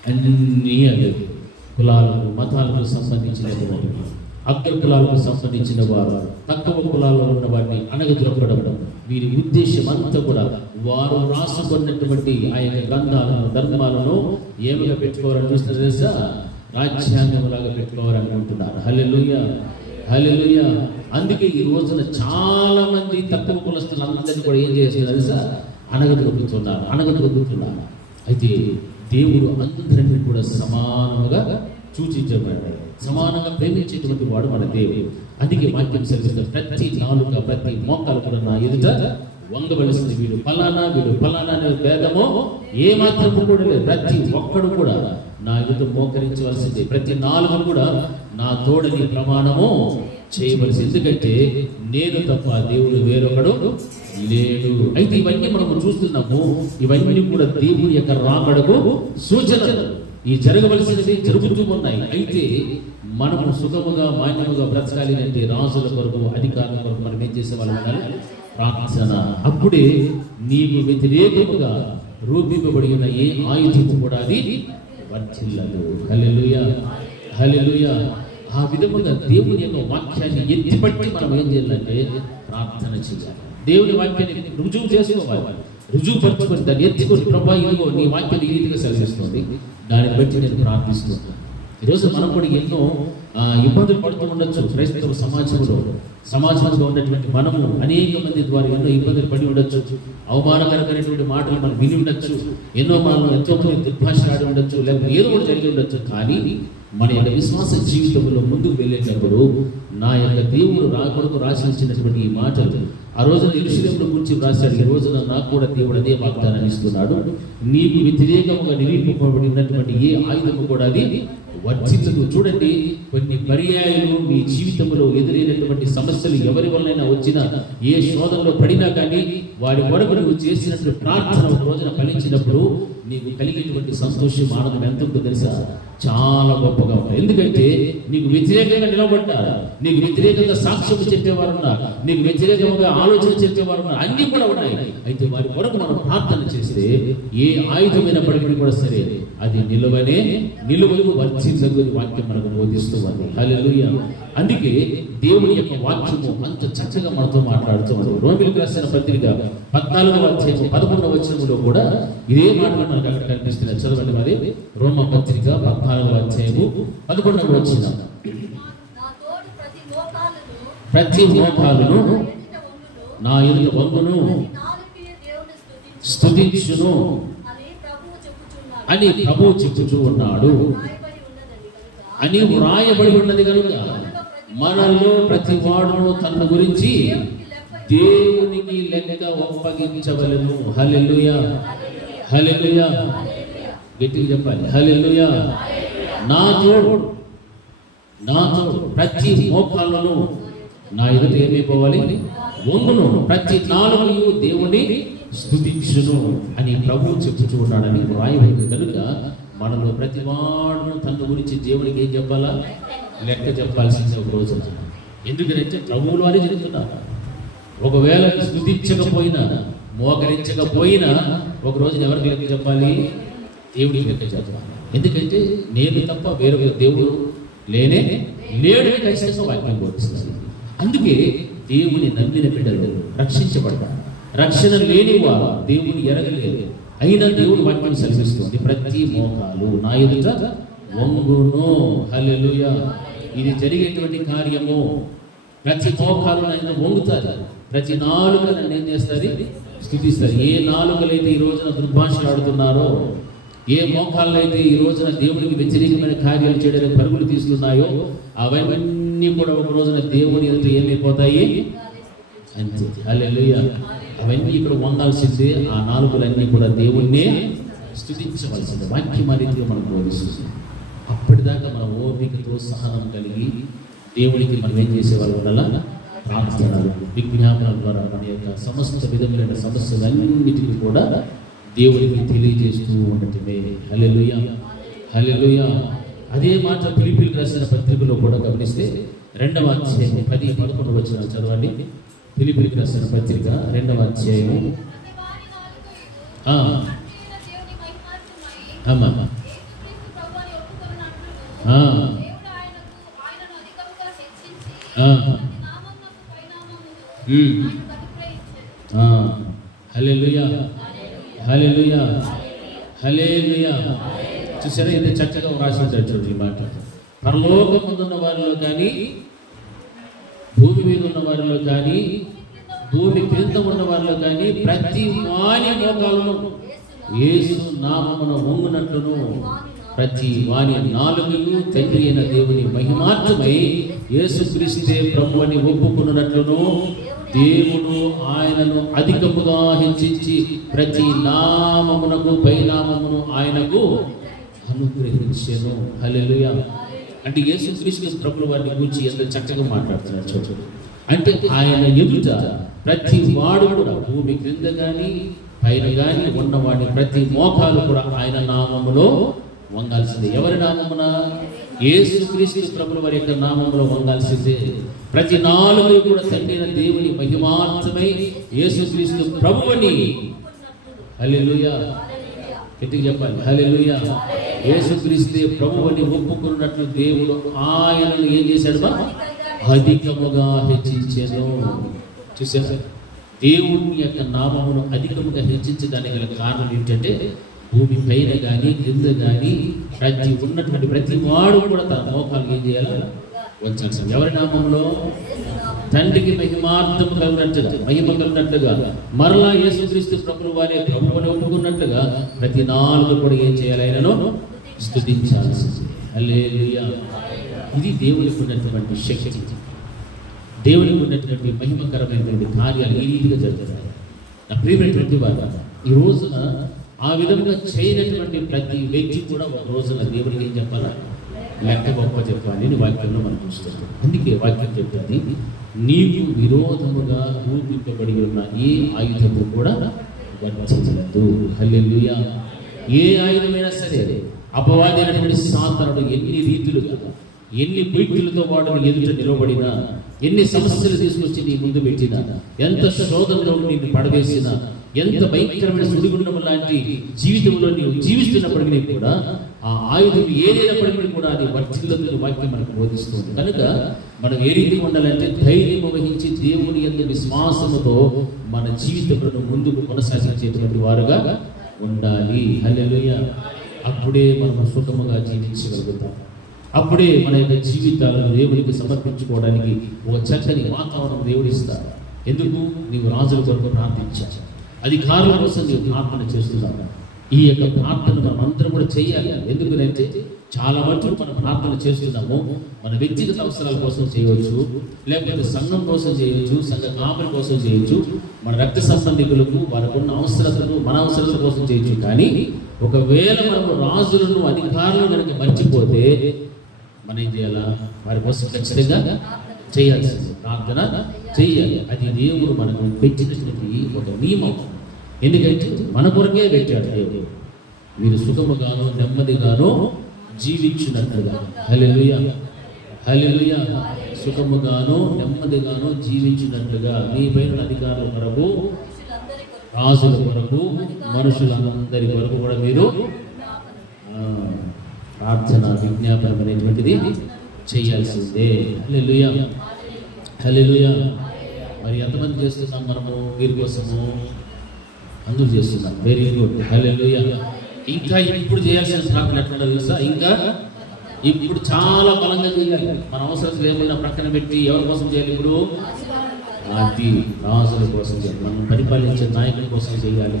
అన్నీ అదే కులాలకు, మతాలకు సంబంధించినటువంటి, అగ్ర కులాలకు సంబంధించిన వారు, తక్కువ కులాల్లో ఉన్న వారిని అణగదొక్కడం, వీరి ఉద్దేశం అంతా కూడా వారు రాసుకున్నటువంటి ఆ యొక్క గ్రంథాలను, ధర్మాలను ఏమిగా పెట్టుకోవాలని చూస్తున్నారు తెలుసా? రాజ్యాంగంలాగా పెట్టుకోవాలనుకుంటున్నారు. హల్లెలూయా, హల్లెలూయా. అందుకే ఈ రోజున చాలా మంది తక్కువ కులస్తులందరినీ కూడా ఏం చేస్తున్నారు తెలుసా? అణగదొక్కుతున్నారు. అయితే దేవుడు అందరినీ కూడా సమానముగా సూచించబడ్డాడు, సమానంగా ప్రేమించేటువంటి వాడు మన దేవుడు. అందుకే వాక్యం సెలవిస్తుంది, ప్రతి నాలుక, ప్రతి మోకాలు కూడా నా ఎదుట వంగవలసింది. వీడు ఫలానా, వీడు ఫలానా అనే భేదమో ఏ మాత్రం కూడా లేదు. ప్రతి ఒక్కడు కూడా నా ఎదుట మోకరించవలసింది, ప్రతి నాలుగు కూడా నా తోడని ప్రమాణము చేయవలసి. ఎందుకంటే నేను తప్ప దేవుడు వేరొకడు లేడు. అయితే ఇవన్నీ మనము చూస్తున్నాము, ఇవన్నీ కూడా దేవుడి యొక్క రాకడకు సూచనలు. ఈ జరగవలసినవి జరుగుతూ ఉన్నాయి. అయితే మనము సుఖముగా, మాన్యముగా బ్రతకాలి అంటే రాజుల కొరకు, అధికారుల కొరకు మనం ఏం చేసేవాళ్ళం? ప్రార్థన. అప్పుడే నీకు వ్యతిరేకముగా రూపింపబడిన ఏ ఆయుధము కూడా అది వర్ధిల్లదు. హల్లెలూయా, హల్లెలూయా. ఆ విధముగా దేవుని యొక్క వాక్యాన్ని ఎత్తిపట్టి మనం ఏం చేయాలంటే ప్రార్థన చేయాలి. దేవుని వాక్యాన్ని రుజువు చేసుకోవాలి, రుజువు పరచుకొని దాన్ని ఎత్తుకొని, ప్రభా ఇదిగో నీ వాక్యం ఈ రీతిగా సెలవిస్తుంది, దాన్ని బట్టి నేను ప్రార్థిస్తున్నాను. ఈరోజు మనం కూడా ఎన్నో ఇబ్బందులు పడుతూ ఉండొచ్చు. క్రైస్తవ సమాజంలో ఉన్నటువంటి మనము అనేక మంది ద్వారా ఎన్నో ఇబ్బందులు పడి ఉండొచ్చు, అవమానకరమైనటువంటి మాటలు మనం విని ఉండొచ్చు, ఎంతో మంది దుర్భాషలు ఆడి ఉండొచ్చు, లేకపోతే ఏదో కూడా జరిగి ఉండొచ్చు. కానీ మన యొక్క విశ్వాస జీవితంలో ముందుకు వెళ్ళేటప్పుడు నా యొక్క దేవుడు రాకడకు రాసినటువంటి ఈ మాటలు ఆ రోజున యెరూషలేమును గురించి రాశాడు. ఈ రోజున నాకు కూడా దేవుడు అదే వాగ్దానాన్ని ఇస్తున్నాడు, నీకు వ్యతిరేకంగా నిరూపింపబడినటువంటి ఏ ఆయుధము కూడా అది వర్ధిల్లదు. చూడండి, కొన్ని పర్యాయాలు మీ జీవితంలో ఎదురైనటువంటి సమస్యలు ఎవరి వల్లైనా వచ్చినా, ఏ శోధనలో పడినా కానీ వారి వరకు నువ్వు చేసినటువంటి ప్రార్థన ఒక రోజున ఫలించినప్పుడు నీకు కలిగేటువంటి సంతోషం, ఆనందం ఎంత ఉందో తెలుసా? చాలా గొప్పగా ఉంది. ఎందుకంటే నీకు వ్యతిరేకంగా నిలబడ్డారు, నీకు వ్యతిరేకంగా సాక్ష్యం చెప్పేవారు ఉన్నారు, నీకు వ్యతిరేకంగా ఆలోచన చెప్పేవారు ఉన్నారు, అన్ని కూడా ఉన్నాయి. అయితే వారి కొరకు మనం ప్రార్థన చేస్తే ఏ ఆయుధమైనప్పటికీ కూడా సరే అది నిలువకు వర్ధిల్లదు వాక్యం మనకు బోధిస్తూ ఉంది. హల్లెలూయా. అందుకే దేవుని యొక్క వాక్యము అంత చక్కగా మనతో మాట్లాడుతూ ఉంది. రోమీయులకు రాసిన పత్రిక 14వ అధ్యాయం 11వ వచనంలో కూడా ఇదే మాటలు మనకు అక్కడ కనిపిస్తున్నాయి. చదవండి మరి, రోమా పత్రిక 14వ అధ్యాయము 11వ వచనం. ప్రతి మోకాలును నా ఎదుట వంగును, స్తుతించును అని ప్రభువు చెప్పుచూ ఉన్నాడు అని వ్రాయబడి ఉన్నది కనుక మనలో ప్రతి వాడును తన గురించి దేవునికి లెక్క ఒప్పగించవలెను. హల్లెలూయా, హల్లెలూయా. గట్టిగా చెప్పాలి, హల్లెలూయా. నా తోడు ప్రతి మోకాళ్ళను నా ఎదుట ఏమైపోవాలి? వంగును, ప్రతి నాలుగు దేవుని స్తుతించును అని ప్రభువు చెప్పుచూ ఉన్నాడని వ్రాయబడింది కనుక మనలో ప్రతి వాడును తన గురించి దేవునికి ఏం చెప్పాలా? లెక్క చెప్పాల్సింది ఒక రోజు. ఎందుకంటే ప్రభువులు వారే చెప్తున్నారు. ఒకవేళ స్తుతించకపోయినా, మోకరించకపోయినా ఒక రోజున ఎవరికి లెక్క చెప్పాలి? దేవుడికి లెక్క చెప్పాలి. ఎందుకంటే నేను తప్ప వేరొక దేవుడు లేడు ఖచ్చితంగా వాక్యం బోధిస్తుంది. అందుకే దేవుని నమ్మిన బిడ్డలు రక్షించబడ్డారు. రక్షణ లేని వారు దేవుని ఎరగలేదు. అయినా దేవుని వాక్యం సెలవిస్తుంది, ప్రతి మోకాలు నా ఎదుట వంగును. హల్లెలూయా. ఇది జరిగేటువంటి కార్యము. ప్రతి మోకాలు నా ఎదుట వంగుతారు. ప్రతి నాలుక నన్ను ఏం చేస్తుంది? స్తుతిస్తారు. ఏ నాలుకలైతే ఈ రోజున దుర్భాషలు ఆడుతున్నారో, ఏ మోకాళ్ళు అయితే ఈ రోజున దేవునికి వ్యతిరేకమైన కార్యాలు చేయడానికి పరుగులు తీస్తున్నాయో, అవన్నీ కూడా ఒక రోజున దేవుని ఎదుట ఏమైపోతాయి? అంతే. హల్లెలూయా. అవన్నీ ఇక్కడ వంగాల్సిందే. ఆ నాలుగులన్నీ కూడా దేవుణ్ణే స్తుతించవలసిందే. వాక్యం రీతిగా మనం బోధిస్తుంది. అప్పటిదాకా మన ఓపికతో సహనం కలిగి దేవునికి మనం ఏం చేసేవాళ్ళు ఉండాలా? ప్రార్థనలు, విజ్ఞాపనల ద్వారా మన యొక్క సమస్త విధములైన సమస్యలన్నిటికీ కూడా దేవునికి తెలియజేస్తూ ఉండటమే. హల్లెలూయా. హల్లెలూయా. అదే మాట ఫిలిప్పీయులకు రాసిన పత్రికలో కూడా గమనిస్తే 2వ అధ్యాయం 10-11 వచనాలు చదవండి. ఫిలిప్పీయులకు రాసిన పత్రిక 2వ అధ్యాయం. అమ్మా హల్లెలూయా. హల్లెలూయా. హల్లెలూయా. చూసారా ఎంత చక్కగా రాసింటాడు ఈ మాట. పరలోకముందున్న వారిలో కానీ, భూమి మీద ఉన్న వారిలో కానీ, భూమి క్రింద ఉన్న వారిలో కానీ ప్రతి వాని మోకాలను యేసు నామమున వంగునట్లును, ప్రతి వాని నాలుకయు తండ్రి అయిన దేవుని మహిమార్థమై యేసుక్రీస్తే ప్రభువు అని ఒప్పుకున్నట్లును దేవుడు ఆయనను అధికముగా హెచ్చించి ప్రతి నామమునకు పైనామమును ఆయనకు అనుగ్రహించెను. హల్లెలూయా. అంటే యేసుక్రీస్తు ప్రభువు వారిని గురించి ఎంత చక్కగా మాట్లాడుతున్నారు చూడండి. అంటే ఆయన ఎదుట ప్రతి వాడు కూడా భూమి క్రింద కానీ పైన కానీ ఉన్నవాడిని ప్రతి మోకాలు కూడా ఆయన నామములో వంగాల్సిందే. ఎవరి నామమున? యేసుక్రీస్తు ప్రభువు వారి యొక్క నామములో వంగాల్సిందే. ప్రతి నాలుగు కూడా తండ్రి అయిన దేవుని మహిమార్థమై యేసుక్రీస్తు ప్రభువుని, హల్లెలూయా, గట్టిగా చెప్పాలి, హల్లెలూయా, యేసుక్రీస్తు ప్రభువుని ఒప్పుకున్నట్లు దేవుడు ఆయనను ఏం చేశాడు? అధికముగా హెచ్చించెను. చూసారా? దేవుని యొక్క నామమును అధికముగా హెచ్చించడానికి గల కారణం ఏంటంటే భూమి పైన కానీ కింద కానీ ప్రతి ఉన్నటువంటి ప్రతి వాడు కూడా తన మోకాలు ఏం చేయాలి? వంచాల్సింది. ఎవరి నామంలో? తండ్రికి మహిమార్థము కలిగినట్టుగా, మహిమ కలిగినట్టుగా, మరలా యేసుక్రీస్తు ప్రభువు వారి ప్రభువుని ఒప్పుకున్నట్టుగా ప్రతి నాలుగు కూడా ఏం చేయాలి? ఆయనను స్తుతించాల్సింది. హల్లెలూయా. ఇది దేవునికి ఉన్నటువంటి శక్తి, దేవునికి ఉన్నటువంటి మహిమకరమైనటువంటి కార్యాలు ఈ రీతిగా జరుగుతాయి. నా ప్రియమైనటువంటి వారు, ఈ రోజున ఆ విధంగా చేయనటువంటి ప్రతి వ్యక్తి కూడా ఒక రోజున దేవుడికి ఏం చెప్పాలా? లెక్క గొప్ప చెప్పాలి అని వాక్యంలో మనం చూస్తున్నాం. అందుకే వాక్యం చెప్తుంది, నీకు విరోధముగా రూపింపబడి ఉన్న ఏ ఆయుధము కూడా గర్వించలేదు. హల్లెలూయా. ఏ ఆయుధమైనా సరే అపవాది అయినటువంటి సాతానుడు ఎన్ని రీతులుగా, ఎన్ని పీఠులతో వాడు ఎదుట నిలబడినా, ఎన్ని సమస్యలు తీసుకొచ్చి నీ ముందు పెట్టినా, ఎంత శోధనలో నిన్ను పడవేసినా, ఎంత భయంకరమైన సుడిగుండం లాంటి జీవితంలో నీవు జీవిస్తున్నప్పటికీ కూడా ఆ ఆయుధం ఏదైనప్పటికీ కూడా అది వర్తిల్లని వాక్యం మనకు బోధిస్తుంది. కనుక మనం ఏ రీతిగా ఉండాలంటే ధైర్యం వహించి దేవుని యందు విశ్వాసముతో మన జీవితంలో ముందుకు కొనసాగించేటువంటి వారుగా ఉండాలి. హల్లెలూయా. అప్పుడే మనం సుఖముగా జీవించగలుగుతాం. అప్పుడే మన యొక్క జీవితాలను దేవునికి సమర్పించుకోవడానికి ఒక చక్కని వాతావరణం దేవుడిస్తారు. ఎందుకు? నీవు రాజుల కొరకు ప్రార్థించావు, అధికారుల కోసం నీవు ప్రార్థన చేస్తున్నావు. ఈ యొక్క ప్రార్థన మనం అందరం కూడా చేయాలి. ఎందుకంటే చాలా మటుకు మనం ప్రార్థన చేస్తున్నాము. మన వ్యక్తిగత అవసరాల కోసం చేయవచ్చు, లేకపోతే సంఘం కోసం చేయవచ్చు, సంఘ కాపల కోసం చేయవచ్చు, మన రక్త సంబంధికులకు వారికున్న అవసరతలు మన అవసరాల కోసం చేయొచ్చు. కానీ ఒకవేళ మనము రాజులను అధికారులను కనుక మర్చిపోతే మనం ఏం చేయాలా? వారి కోసం ఖచ్చితంగా చేయాల్సింది ప్రార్థన చేయాలి. అది దేవుడు మనకు పెట్టినటువంటి ఒక నియమం. ఎందుకంటే మన కొరకే పెట్టాడు దేవుడు, మీరు సుఖముగాను నెమ్మదిగాను జీవించినట్లుగా. హల్లెలూయా. హల్లెలూయా. సుఖముగాను నెమ్మదిగాను జీవించినట్లుగా నీ పైన అధికారుల కొరకు, రాజుల కొరకు, మనుషులందరి కొరకు కూడా మీరు ప్రార్థన విజ్ఞాపనం అనేటువంటిది చేయాల్సిందే. హల్లెలూయా. హల్లెలూయా. మరి ఎంతమంది చేస్తున్నాం మనము వీరి కోసము? అందరూ చేస్తున్నాం. Very good. హల్లెలూయా. ఇంకా ఇప్పుడు చేయాల్సిన ప్రార్థన ఎట్లా తెలుసా? ఇంకా ఇప్పుడు చాలా బలంగా చేయాలి. మన అవసరం లేకుండా ప్రక్కన పెట్టి ఎవరి కోసం చేయాలి? ఇప్పుడు అది రాజుల కోసం చేయాలి, మనం పరిపాలించే నాయకుల కోసం చేయాలి,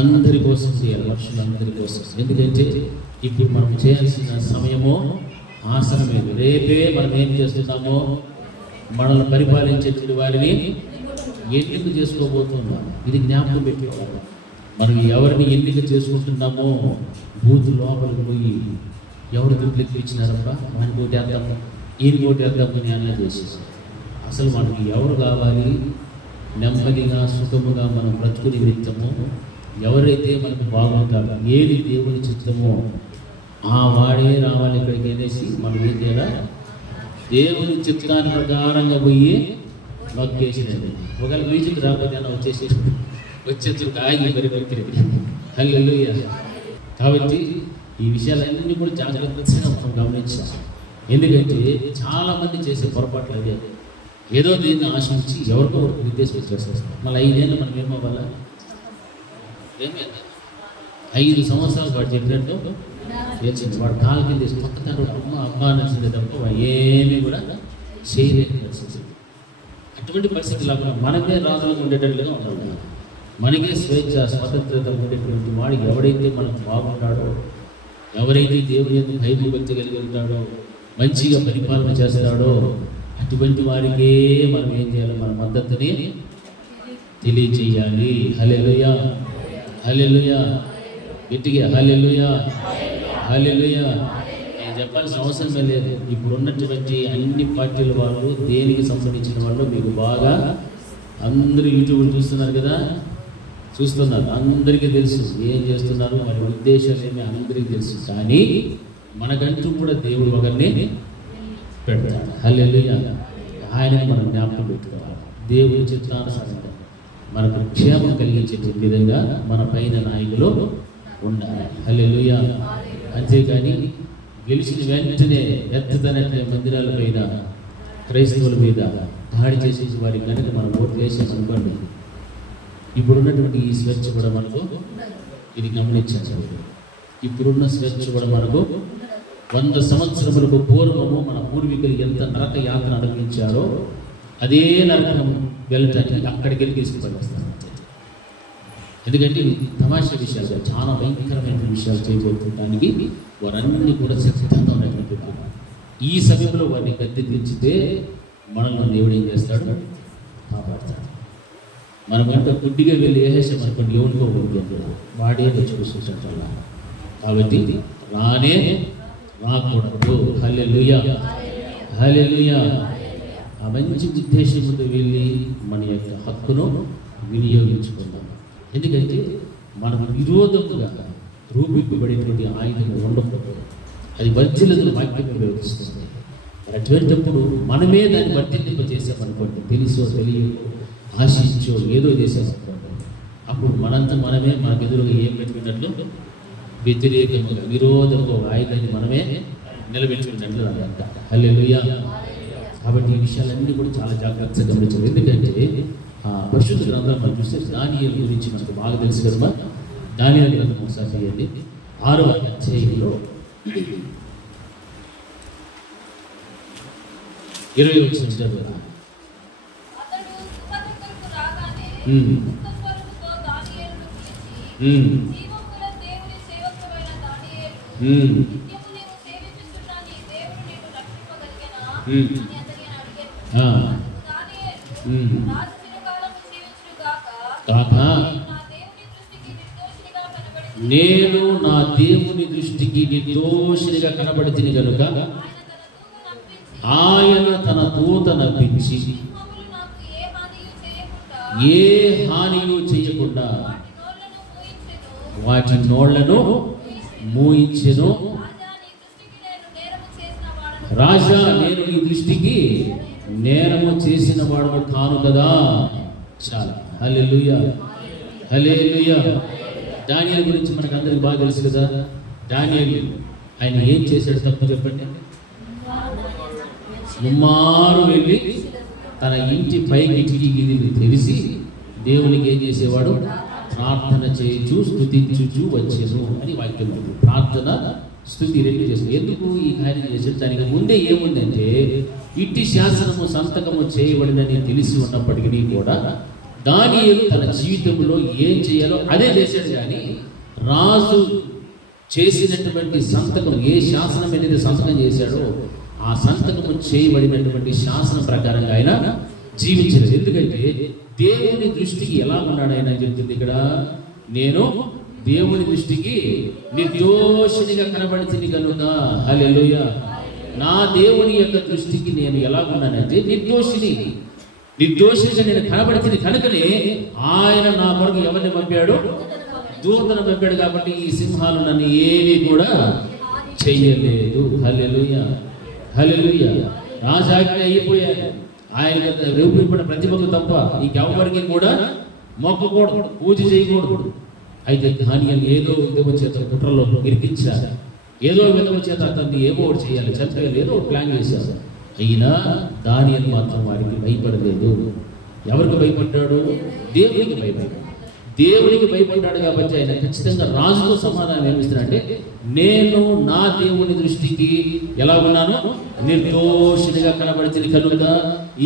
అందరి కోసం చేయాలి, మనుషులందరి కోసం. ఎందుకంటే ఇప్పుడు మనం చేయాల్సిన సమయము ఆసనమేది. రేపే మనం ఏం చేస్తున్నామో మనల్ని పరిపాలించేటువంటి వారిని ఎన్నిక చేసుకోబోతున్నాం. ఇది జ్ఞాపకం పెట్టుకోవాలి. మనం ఎవరిని ఎన్నిక చేసుకుంటున్నామో బూత్ లోపలికి పోయి ఎవరు దుడ్లెక్కి ఇచ్చినారబ్బా, వాడిని కోటేద్దాము, ఈయన కోటేద్దాము అని అలా చేసేసాం. అసలు మనకి ఎవరు కావాలి? నెమ్మదిగా సుఖముగా మనం బ్రతుకుని నిమిత్తము ఎవరైతే మనకు బాగుంటారో, ఏది దేవుని చిత్తమో ఆ వాడే రావాలి ఇక్కడికి అనేసి మనం ఏం చేయాలి? దేవుని చిత్తాన్ని ప్రకారంగా పోయి నొక్కేసినది. ఒకవేళ మ్యూజిక్ రాకపోతే అలా వచ్చేసి ఆగి మరి వ్యక్తి. హల్లెలూయా. కాబట్టి ఈ విషయాలన్నీ కూడా జాగ్రత్తగా మనం గమనించాలి. ఎందుకంటే చాలామంది చేసే పొరపాట్లు అదే. ఏదో దీన్ని ఆశించి ఎవరికో ఒకరికి నిర్దేశం చేస్తారు. మళ్ళీ 5 ఏళ్ళు మనం ఏమవ్వాలా? 5 సంవత్సరాలు వాడు చెప్పినట్టు చేర్చింది. వాడు కాలు కింద కొత్త తండ్రి అమ్మ నచ్చింది తప్ప ఏమీ కూడా చేయలేని పరిస్థితి. అటువంటి పరిస్థితి లేకుండా మనమే రాజులకు ఉండేటట్లుగా ఉండాలి. మనకే స్వేచ్ఛ స్వాతంత్రత ఉండేటువంటి వాడు ఎవడైతే మనకు బాగుంటాడో, ఎవరైతే దేవుని యొక్క భయం భక్తిగలిగిస్తాడో, మంచిగా పరిపాలన చేస్తాడో అటువంటి వారికే మనం ఏం చేయాలి? మన మద్దతుని తెలియచేయాలి. హల్లెలూయా. హల్లెలూయా. గట్టిగా హల్లెలూయా. హల్లెలూయా. నేను చెప్పాల్సిన అవసరమే లేదు. ఇప్పుడు ఉన్నటువంటి అన్ని పార్టీల వాళ్ళు, దేనికి సంబంధించిన వాళ్ళు మీకు బాగా అందరూ యూట్యూబ్ చూస్తున్నారు కదా, చూస్తున్నారు. అందరికీ తెలుసు ఏం చేస్తున్నారు, మరి ఉద్దేశాలు ఏమి అందరికీ తెలుసు. కానీ మనకంటూ కూడా దేవుడు ఒకరిని పెడతాడు. హల్లెలూయా. ఆయన మనం జ్ఞాపకం పెట్టుకోవాలి. దేవుని చిత్తానుసారంగా మనకు క్షేమం కలిగించే విధంగా మన పైన నాయకులు ఉండాలి. హల్లెలూయా. అంతేగాని గెలిచిన వెంటనే ఎత్తదనట్లే మందిరాల పైన, క్రైస్తవుల మీద దాడి చేసేసి వారికి కనుక మనం ఓట్లు వేసేమనుకోండి, ఇప్పుడున్నటువంటి ఈ స్వేచ్ఛ కూడా మనకు ఇది గమనించాలి. ఇప్పుడున్న స్వేచ్ఛ కూడా మనకు 100 సంవత్సరములకు పూర్వము మన పూర్వీకులు ఎంత నరక యాత్ర అనుభవించారో అదే నరకం వెళ్ళటానికి అక్కడికి వెళ్ళి తీసుకుపడేస్తాను. ఎందుకంటే తమాషా విషయాలు, చాలా భయంకరమైన విషయాలు చేయబోతుండడానికి వారన్నీ కూడా సిద్ధంగా ఉన్నటువంటి వారు. ఈ సమయంలో వారిని గద్దెదించితే మనల్ని దేవుడు ఏం చేస్తాడు? కాపాడుతాడు. మనం వెంట గుడ్డిగా వెళ్ళి వేసేసాం అనుకోండి, ఎవరికోబోతుంది వాడే చూసుకుంటాడు. కాబట్టి రానే రాకూడదు. హల్లెలూయా. హల్లెలూయా. ఆ మంచి ఉద్దేశంతో వెళ్ళి మన యొక్క హక్కును వినియోగించుకుందాం. ఎందుకంటే మనకు విరోధముగా రూపింపబడేటువంటి ఆయుధం ఉండకూడదు. అది వర్జిల్లను వాక్యం ఉపయోగిస్తుంది. మరి అటువంటిప్పుడు మనమే దాన్ని వర్తింప చేసామనుకోండి, తెలుసో తెలియో ఆశించో ఏదో చేసామనుకోండి, అప్పుడు మనంతా మనమే మనకు ఎదురుగా ఏం పెట్టుకున్నట్లు వ్యతిరేకముగా విరోధంగా ఆయుధాన్ని మనమే నిలబెట్టుకున్నట్లు అదంతా. హల్లెలూయా. కాబట్టి ఈ విషయాలన్నీ కూడా చాలా జాగ్రత్తగా గమనించాలి. ఎందుకంటే పరిశుద్ధ గ్రంథాలు మనం చూస్తే దానియేలు గురించి మనకు బాగా తెలుసు కదా. దానియేలు గ్రంథం ఒకసారి చేయండి. 6వ అధ్యాయంలో 20 వచ్చిన చదువు. నేను నా దేవుని దృష్టికి నిర్దోషినిగా కనబడితిని కనుక ఆయన తన దూత నప్పించి ఏ హానియు చేయకుండా వాటి నోళ్లను మూయించెను. రాజా, నేను నీ దృష్టికి నేరము చేసిన వాడు కాను కదా. చాలా. హల్లెలూయా. హల్లెలూయా. దానియేలు గురించి మనకు అందరికి బాగా తెలుసు కదా. దానియేలు ఆయన ఏం చేశాడు తప్పు చెప్పండి? ముమ్మారు వెళ్ళి తన ఇంటి పై కిటికీ గిటికీ తెరిచి దేవునికి ఏం చేసేవాడు? ప్రార్థన చేయించు స్తుతించుచు వచ్చేను అని వాక్యం ఉంది. ప్రార్థన స్తుతి రెండు చేస్తుంది. ఎందుకు ఈ కార్యం చేసాడు? దానికి ముందే ఏముందంటే ఇట్టి శాసనము సంతకము చేయబడినని తెలిసి ఉన్నప్పటికీ కూడా దానియేలు తన జీవితంలో ఏం చేయాలో అదే చేశాడు. కానీ రాజు చేసినటువంటి సంతకం, ఏ శాసనం అనేది సంతకం చేశాడో ఆ సంతకము చేయబడినటువంటి శాసనం ప్రకారంగా ఆయన జీవించలేదు. ఎందుకంటే దేవుని దృష్టికి ఎలా ఉన్నాడు ఆయన చెప్తుంది ఇక్కడ, నేను దేవుని దృష్టికి నిర్దోషినిగా కనబడితిని కనుక. హల్లెలూయా. నా దేవుని యొక్క దృష్టికి నేను ఎలా ఉన్నానంటే నిర్దోషిగా నేను కనబడితిని కనుకనే ఆయన నా కొరకు ఎవరిని పంపాడు? దూతను పంపాడు. కాబట్టి ఈ సింహాలు నన్ను ఏమీ కూడా చెయ్యలేదు. హల్లెలూయా, హల్లెలూయా. రాజాజ్ఞ అయిపోయాడు. ఆయన రూపింపడిన ప్రతిభకు తప్ప ఇంకెవరికి కూడా మొక్కకూడదు, పూజ చేయకూడదు. అయితే దానియేలు ఏదో విధవ చేత కుట్రలో ఇరికించారు. ఏదో విధవ చేత అతన్ని ఏమో ఒకటి చేయాలి, చంపేయాలి, ఏదో ఒక ప్లాన్ చేశారు. అయినా దానియేలు మాత్రం వారికి భయపడలేదు. ఎవరికి భయపడ్డాడు? దేవునికి భయపడ్డాడు. దేవునికి భయపడ్డాడు కాబట్టి ఆయన ఖచ్చితంగా రాజుతో సమాధానం ఏమిస్తున్నాడంటే, నేను నా దేవుని దృష్టికి ఎలా ఉన్నాను? నిర్దోషినిగా కనబడితే కనుక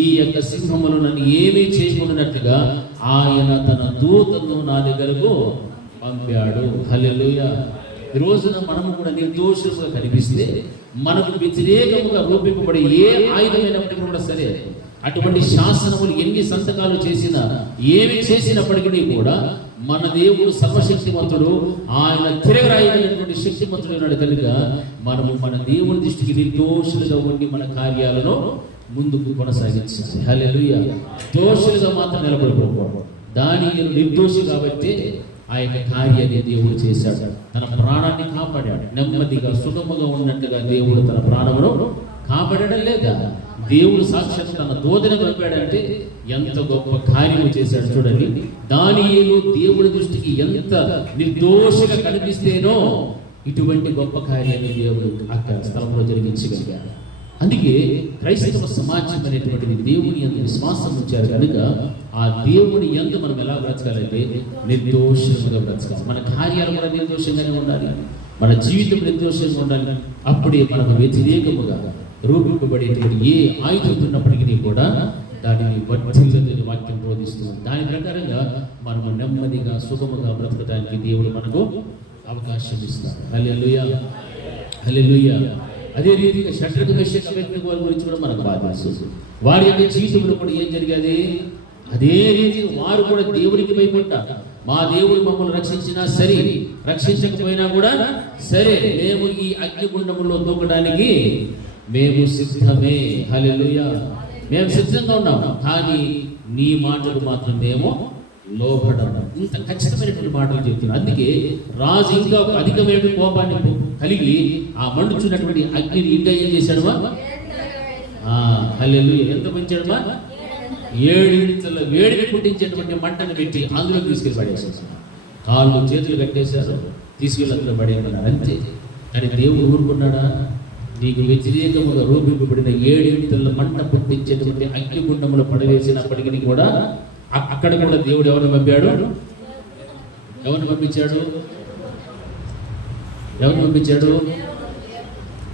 ఈ యొక్క సింహములు నన్ను ఏమీ చేయకున్నట్లుగా ఆయన తన దూతను నా దగ్గరకు పంపాడు. హల్లెలూయా. ఈ రోజున మనము కూడా నిర్దోషులుగా కనిపిస్తే మనకు వ్యతిరేకముగా రూపింపబడి ఏ ఆయుధమైనప్పటికీ కూడా సరే, అటువంటి శాసనములు ఎన్ని సంతకాలు చేసినా ఏమి చేసినప్పటికీ కూడా మన దేవుడు సర్వశక్తిమంతుడు, ఆయన తిరగరాయటువంటి శక్తిమంతుడు ఉన్నాడు కనుక మనము మన దేవుని దృష్టికి నిర్దోషులుగా ఉండి మన కార్యాలను ముందుకు కొనసాగించాలి. హల్లెలూయా. దోషులుగా మాత్రం నిలబడిపోకూడదు. దానియేలు నిర్దోషి కాబట్టి ఆ యొక్క కార్యాన్ని దేవుడు చేశాడు. తన ప్రాణాన్ని కాపాడాడు. నెమ్మదిగా సుగముగా ఉన్నట్టుగా దేవుడు తన ప్రాణమును కాపాడడం లేదా? దేవుడు సాక్షాత్ తన దూతను పంపాడంటే ఎంత గొప్ప కార్యము చేశాడు చూడండి. దానియేలు దేవుడి దృష్టికి ఎంత నిర్దోషిగా కనిపిస్తేనో ఇటువంటి గొప్ప కార్యాన్ని దేవుడు అక్కడ స్థలంలో జరిగించగలిగాడు. అందుకే క్రైస్తవ సమాజం అనేటువంటిది దేవుని యందు విశ్వాసం ఉంచారు కనుక ఆ దేవుని యందు మనం ఎలా బ్రతకాలంటే నిర్దోషంగా బ్రతకాలి. మన కార్యాలు కూడా నిర్దోషంగానే ఉండాలి, మన జీవితం నిర్దోషంగా ఉండాలి. అప్పుడే మనకు వ్యతిరేకముగా రూపింపబడేటువంటి ఏ ఆయుధం ఉన్నప్పటికీ కూడా దానిని వర్తించదని వాక్యం బోధిస్తుంది. దాని ప్రకారంగా మనము నెమ్మదిగా సుగముగా బ్రతకడానికి దేవుడు మనకు అవకాశం ఇస్తారు. హల్లెలూయా, హల్లెలూయా. అదే రీతిగా షడ్రకు మెషకు అబేద్నెగో గురించి కూడా మనకు బాగా తెలుసు. వారి యొక్క జీవితంలో కూడా ఏం జరిగేది? అదే రీతిగా వారు కూడా దేవునికి భయపడ్డారు. మా దేవుడు మమ్మల్ని రక్షించినా సరే, రక్షించకపోయినా కూడా సరే, మేము ఈ అగ్నిగుండములో దూకడానికి మేము సిద్ధమే. హల్లెలూయా. మేము సిద్ధంగా ఉన్నాం, కానీ నీ మాటలు మాత్రం మేము లోబడము. ఇంత ఖచ్చితమైనటువంటి మాటలు చెప్తున్నాను. అందుకే రాజు ఇంకా అధికమైన కోపాన్ని కలిగి ఆ మండుచున్నటువంటి అగ్నిని ఇంకా ఏం చేశాడుమా? హల్లెలూయా. ఎంత పెంచాడుమా? 7 వేడిని పుట్టించేటువంటి మంటను పెట్టి అందులో తీసుకెళ్ళి పడేసేసారు. కాళ్ళు చేతులు కట్టేశారు, తీసుకెళ్ళి అందులో పడేయమన్నారు. అంతే. కానీ దేవుడు ఊరుకున్నాడా? నీకు వ్యతిరేకముగా రూపింపబడిన 7 మంట పుట్టించేటువంటి అగ్నిగుండములు పడవేసినప్పటికీ కూడా అక్కడ కూడా దేవుడు ఎవరిని పంపాడు? ఎవరిని పంపించాడు? ఎవరిని పంపించాడు?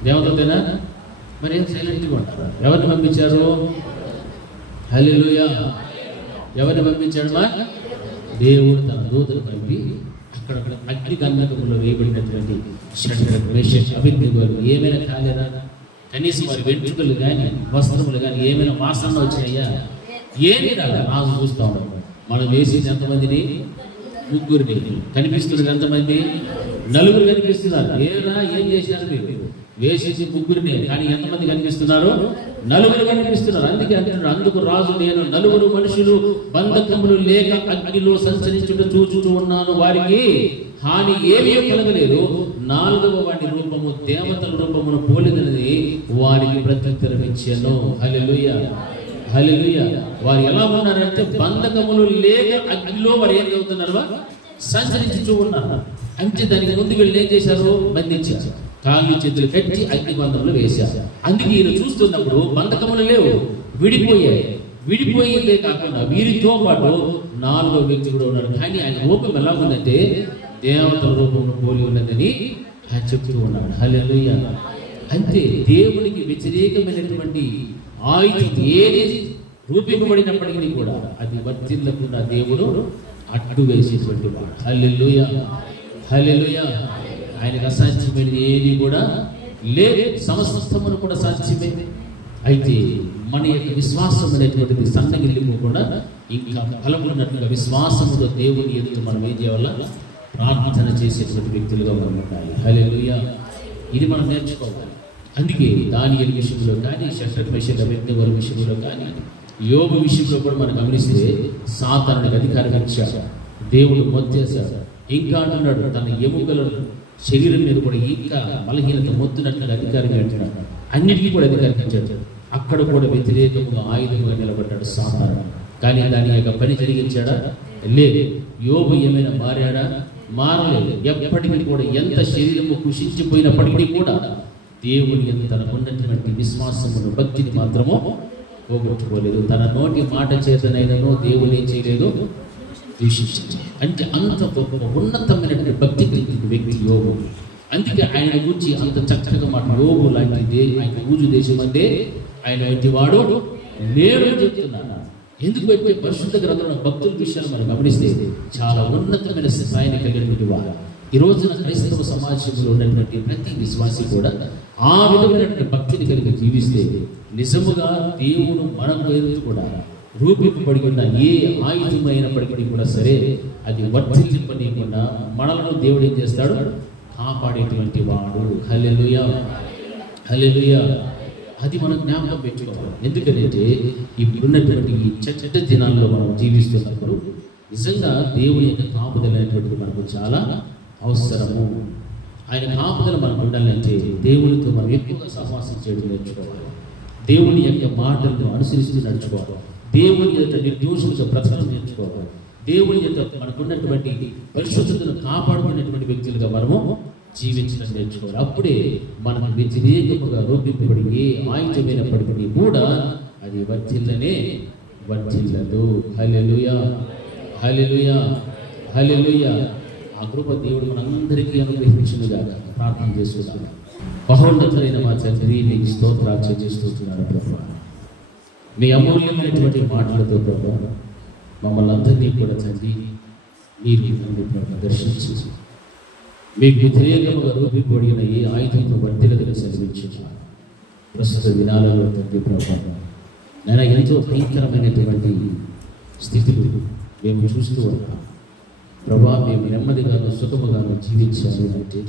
దేవతేనా? మరి ఏం సైలెంట్గా ఉంటారా? ఎవరిని పంపించారు? హల్లెలూయా. ఎవరిని పంపించాడు? దేవుడు తన దూతను పంపి అక్కడ అగ్ని గంధకములో వేయబడినటువంటి షడ్రకు మెషకు అబేద్నెగోలు ఏమైనా కాలేదా? కనీసం వారి వెంట్రుకలు కానీ వస్త్రములు కానీ ఏమైనా వాసన వచ్చినాయా? ఏమీ రాలే. రాజు చూస్తూ ఉన్నాడు. మనం వేసేది ఎంతమందిని? 3 కనిపిస్తున్నది ఎంతమంది? 4 కనిపిస్తున్నారు. ఏం చేశారు మీరు? వేసేసి 3 కానీ ఎంతమంది కనిపిస్తున్నారు? 4 కనిపిస్తున్నారు. అందుకే అంటున్నాడు, అందుకు రాజు నేను 4 మనుషులు బంధకములు లేక అగ్నిలో సంచరించుట చూచుతూ ఉన్నాను, వారికి హాని ఏమీ కలగలేదు. 4వ వాడి రూపము దేవతల రూపమును పోలినది వారికి ప్రత్యుత్తరం ఇచ్చాను. హల్లెలూయా, హల్లెలూయా. వారు ఎలా ఉన్నారంటే బంధకములు లేక అగ్నిలో వారు ఏం చదువుతున్నారు? సంచరించుతూ ఉన్నారు. అంటే దానికి ముందు వీళ్ళు ఏం చేశారు? బంధించారు, కాళ్ళు చేతులు కట్టి అగ్ని బంధములు వేశారు. అందుకే ఈయన చూస్తున్నప్పుడు బంధకములు లేవు, విడిపోయాయి. విడిపోయిందే కాకుండా వీరితో పాటు 4వ వ్యక్తి కూడా ఉన్నాడు. కానీ ఆయన రూపం ఎలా ఉందంటే దేవతల రూపంలో పోలి ఉన్నదని ఆయన చెప్తూ ఉన్నాడు. హల్లెలూయా. అంటే దేవునికి వ్యతిరేకమైనటువంటి ఆయుధం ఏది రూపింపబడినప్పటికీ కూడా అది వర్తిల్లకుండా దేవుడు అడ్డు వేసేటువంటి వాడు. హల్లెలూయా, హల్లెలూయా. ఆయనకు అసాధ్యమైనది ఏది కూడా లేదు, సమస్తమును కూడా సాధ్యమైంది. అయితే మన యొక్క విశ్వాసం అనేటువంటిది సన్నగిల్లిపోకుండా ఇంకా బలమున్నట్లుగా విశ్వాసముతో దేవుని ఎదుట మనం ఏం చేయాలా? ప్రార్థన చేసేటువంటి వ్యక్తులుగా మనం ఉండాలి. హల్లెలూయా. ఇది మనం నేర్చుకోవాలి. అందుకే దానియేలు విషయంలో కానీ, షడ్రక్ మేషక్ అబేద్నెగో విషయంలో కానీ, యోబు విషయంలో కూడా మనం గమనిస్తే సాతానునికి అధికారం ఇచ్చాడు, దేవుడు మొత్తేశాడు. ఇంకా అంటున్నాడు తన ఎముకల శరీరం మీద కూడా ఇంకా బలహీనత మొత్తునట్లుగా అధికారం అంటున్నాడు. అన్నిటికీ కూడా అధికారం ఇచ్చాడు. అక్కడ కూడా వ్యతిరేకముగా ఆయుధంగా నిలబడ్డాడు సాతాను. కానీ దాని యొక్క పని జరిగించాడా? లేదు. యోబు ఏమైనా మారాడా? మారలేదు. ఎప్పటికీ కూడా ఎంత శరీరము కృషించిపోయినప్పటికీ కూడా దేవుని యందు తనకున్నటువంటి విశ్వాసమును, భక్తిని మాత్రము పోగొట్టుకోలేదు. తన నోటి మాట చేతనైనను దేవుని ఏం చేయలేదు? ద్వేషించింది. అంటే అంత గొప్ప ఉన్నతమైనటువంటి భక్తి కలిగిన వ్యక్తి యోబు. అందుకే ఆయన గురించి అంత చక్కగా మాట యోబు లాంటిదే ఆయన ఊజు దేశం అంటే ఆయన వంటి వాడు లేడు అని చెప్తున్నాను. ఎందుకు అంటే పరిశుద్ధ గ్రంథంలో భక్తుల విషయాలు మనం గమనిస్తే చాలా ఉన్నతమైన స్థాయిని కలిగినటువంటి వాడు. ఈ రోజున క్రైస్తవ సమాజంలో ఉన్నటువంటి ప్రతి విశ్వాసి కూడా ఆ విధమైనటువంటి భక్తిని కలిగి జీవిస్తే నిజముగా దేవుడు మనకు కూడా రూపింపబడి ఉన్న ఏ ఆయుధమైనప్పటికీ కూడా సరే అది వర్తింపనీయకుండా మనలను దేవుడు ఏం చేస్తాడు? కాపాడేటువంటి వాడు. హల్లెలూయా, హల్లెలూయా. అది మనం జ్ఞాపకం పెట్టుకోవాలి. ఎందుకంటే ఇప్పుడున్నటువంటి ఈ చెడ్డ దినాల్లో మనం జీవిస్తున్నప్పుడు నిజంగా దేవుని యొక్క కాపుదల అనేటువంటిది మనకు చాలా అవసరము. ఆయన కాపుదల మనకు ఉండాలంటే దేవునితో మనం ఎక్కువగా సహవాసం చేయడం నేర్చుకోవాలి. దేవుని యొక్క మాటలను అనుసరిస్తూ నడుచుకోవాలి. దేవుని యొక్క నిర్దోషులుగా బ్రతకడం నేర్చుకోవాలి. దేవుని యొక్క మనకున్నటువంటి పరిశుద్ధతను కాపాడుకున్నటువంటి వ్యక్తులుగా మనము జీవించడం నేర్చుకోవాలి. అప్పుడే మనకు వ్యతిరేకముగా రూపింపబడి ఏ ఆయుధమైనప్పటికీ కూడా అది వర్తిల్లదు. హల్లెలూయా, హల్లెలూయా, హల్లెలూయా. ఆ కృప దేవుడు మనందరికీ అనుగ్రహించునుగా ప్రార్థన చేస్తున్నాను. మహోన్నతులైన మా తండ్రి, నీకు స్తోత్రాలు చెల్లిస్తున్నాను ప్రభువా. మీ అమూల్యమైనటువంటి మాటలతో ప్రభువా మమ్మల్ని అందరినీ కూడా తండ్రి మీరు దర్శించి మీకు వ్యతిరేకముగా రూపింపబడిన ఏ ఆయుధంతో వర్తిల్లదని సెలవించున్నాను. ప్రస్తుత దినాలలో తండ్రి ప్రభువా నేను ఎంతో భయంకరమైనటువంటి స్థితిలో మేము చూస్తూ ఉన్నాం ప్రభా. మేము నెమ్మదిగాను సుఖముగాను జీవించాలి అంటే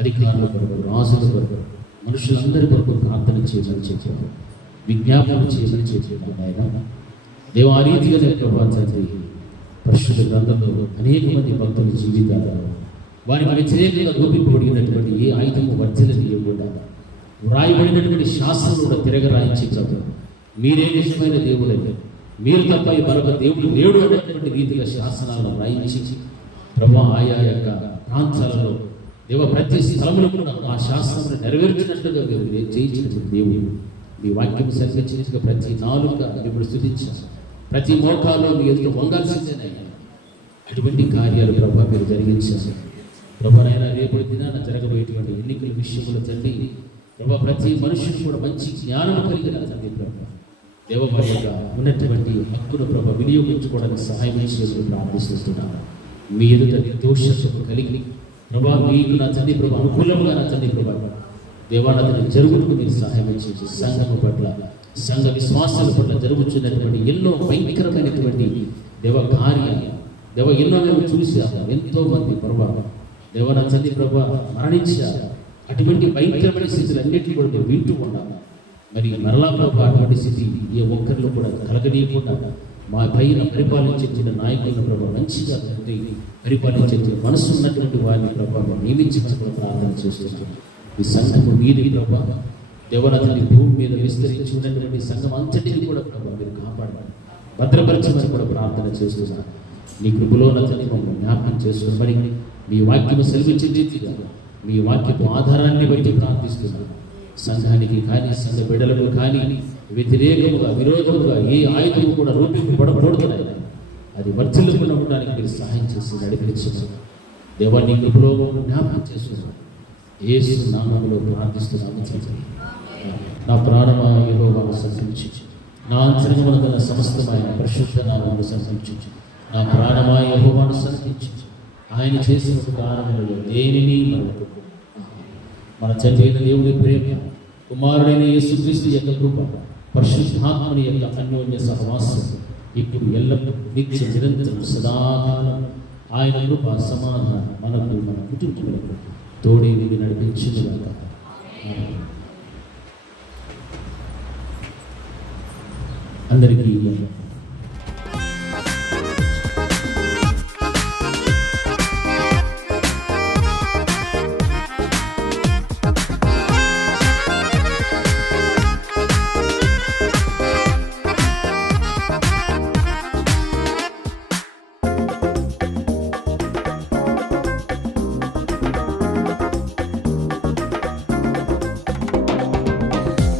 అధికారుల కొరకు, రాజుల కొరకు, మనుషులందరి కొరకు ప్రార్థన చేయమని చెప్పాము, విజ్ఞాపన చేయమని చెప్పాము. ఆయన దేవ ఆ రీతిగానే ప్రభా తండ్రి పరిశుద్ధ గ్రంథంలో అనేక మంది భక్తుల జీవితాలు వారికి వ్యతిరేకంగా రూపింపబడినటువంటి ఏ ఆయుధము వర్తిల్లనివ్వకుండా వ్రాయబడినటువంటి శాస్త్రం కూడా తిరగరాయించి ప్రభు మీరే నిజమైన దేవుడని, మీరు తప్ప మరొక దేవుడు లేడు అనేటువంటి రీతిగా శాసనాలను రాయించి ప్రభా ఆయా యొక్క ప్రాంతాలలో దేవ ప్రతి స్థలములు కూడా ఆ శాస్త్రమును నెరవేర్చినట్లుగా చేయించినటువంటి దేవుడు. మీ వాక్యం సరిగ్గా ప్రతి నాలుగుగా మిమ్మల్ని స్తుతించారు. ప్రతి మోకాలో మీ ఎదుట వంగాల్సిందేనయ్యా. అటువంటి కార్యాలు ప్రభా మీరు జరిగించారు. ప్రభానైనా రేపటి దినాన జరగబోయేటువంటి ఎన్నికల విషయంలో తండ్రి ప్రభా ప్రతి మనుషులు కూడా మంచి జ్ఞానం కలిగిన తండ్రి ప్రభా దేవ మరి యొక్క ఉన్నటువంటి హక్కును ప్రభా వినియోగించుకోవడానికి సహాయం చేసి ప్రార్థిస్తున్నాను. మీ ఎదుట నిర్దోషత్వం కలిగి ప్రభా మీకు నా తండ్రి ప్రభా అనుకూలంగా నా తండ్రి ప్రభా దేవాలయాన్ని జరుగుటకు మీరు సహాయం చేసి సంఘము పట్ల, సంఘ విశ్వాసాల పట్ల జరుగుతున్నటువంటి ఎన్నో భయంకరమైనటువంటి దేవ కార్యాలు దేవ ఎన్నో మేము చూసాము. ఎంతో మంది ప్రభా దేవ నా తండ్రి ప్రభా మరణించారు. అటువంటి భయంకరమైన స్థితులన్నింటినీ కూడా మేము వింటూ ఉన్నాము. మరి మరలా ప్రభా అటువంటి స్థితి ఏ ఒక్కరిలో కూడా కలగనీయకుండా మా పైన పరిపాలించిన నాయకులను ప్రభావ మంచిగా తండ్రి పరిపాలించే మనసు ఉన్నటువంటి వారిని ప్రభావం నియమించమని కూడా ప్రార్థన చేస్తున్నాం. ఈ సంఘము మీది ప్రభా దేవరాజుని భూమి మీద విస్తరించి ఉన్నటువంటి సంఘం అంతటిని కూడా ప్రభావ మీరు కాపాడాలి, భద్రపరచమని కూడా ప్రార్థన చేస్తున్నాను. నీ కృపలో నతని మమ్మల్ని జ్ఞాపకం చేసుకుని మరి మీ వాక్యము సెలవించే రీతిగా మీ వాక్యపు ఆధారాన్ని బట్టి ప్రార్థిస్తున్నాను. సంఘానికి కానీ సంఘ బిడ్డలకు కానీ వ్యతిరేకముగా విరోధముగా ఏ ఆయుధము కూడా రూపింపబడకూడదు. అది వర్ధిల్లకుండా ఉండడానికి మీరు సహాయం చేసి నడిపించు. దేవాన్ని కృపలో జ్ఞాపకం చేస్తున్నాను. యేసు నామములో ప్రార్థిస్తున్నాను తండ్రి. నా ప్రాణమా యెహోవాను సంతోషించు, నా అంతరంగమున గల సమస్తమైన పరిశుద్ధ నామమును సంతోషించు. నా ప్రాణమా యెహోవాను సంతోషించు, ఆయన చేసిన ఉపకారములలో దేనిని మరొకటి. మన తండ్రి అయిన దేవుని ప్రేమ, కుమారుడైన యేసుక్రీస్తు యొక్క కృప, పరిశుద్ధాత్మని యొక్క అన్యోన్య సహవాసం ఇప్పుడు ఎల్లప్పుడూ నిత్య నిరంతరం సదాకాలం ఆయన కృప సమాధానం మనకు మన కుటుంబములకు తోడే నడిపించుగాక. అందరికీ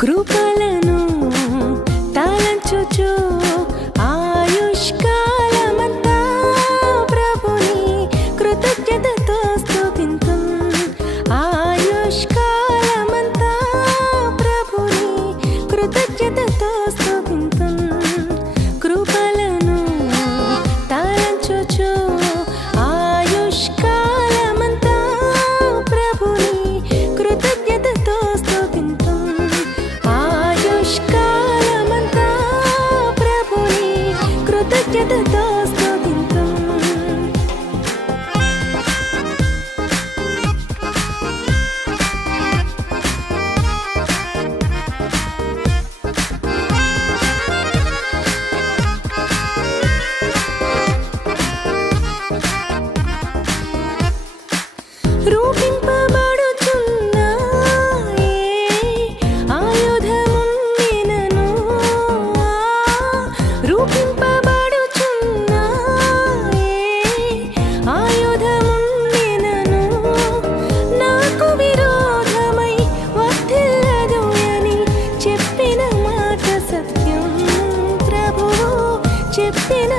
కృపలను తాళంచుచు ఆయుష్కాలమంతా ప్రభుని కృతజ్ఞతతో స్తుతింతుం. ఆయుష్కాలమంతా ప్రభుని కృతజ్ఞతతో స్తుతింతుం. కృపలను తాళంచుచు ఆయుష్కాలమంతా ప్రభుని కృతజ్ఞతతో స్తుతింతుం. ఆయుష్కాలమంతా ప్రభుని కృతజ్ఞతతో స్తుతింతుం. రూపింపబడుచున్న ఏ ఆయుధముండినను, రూపింపబడుచున్న ఏ ఆయుధముండినను నాకు విరోధమై వర్ధిల్లదు అని చెప్పిన మాట సత్యం. ప్రభువు చెప్పిన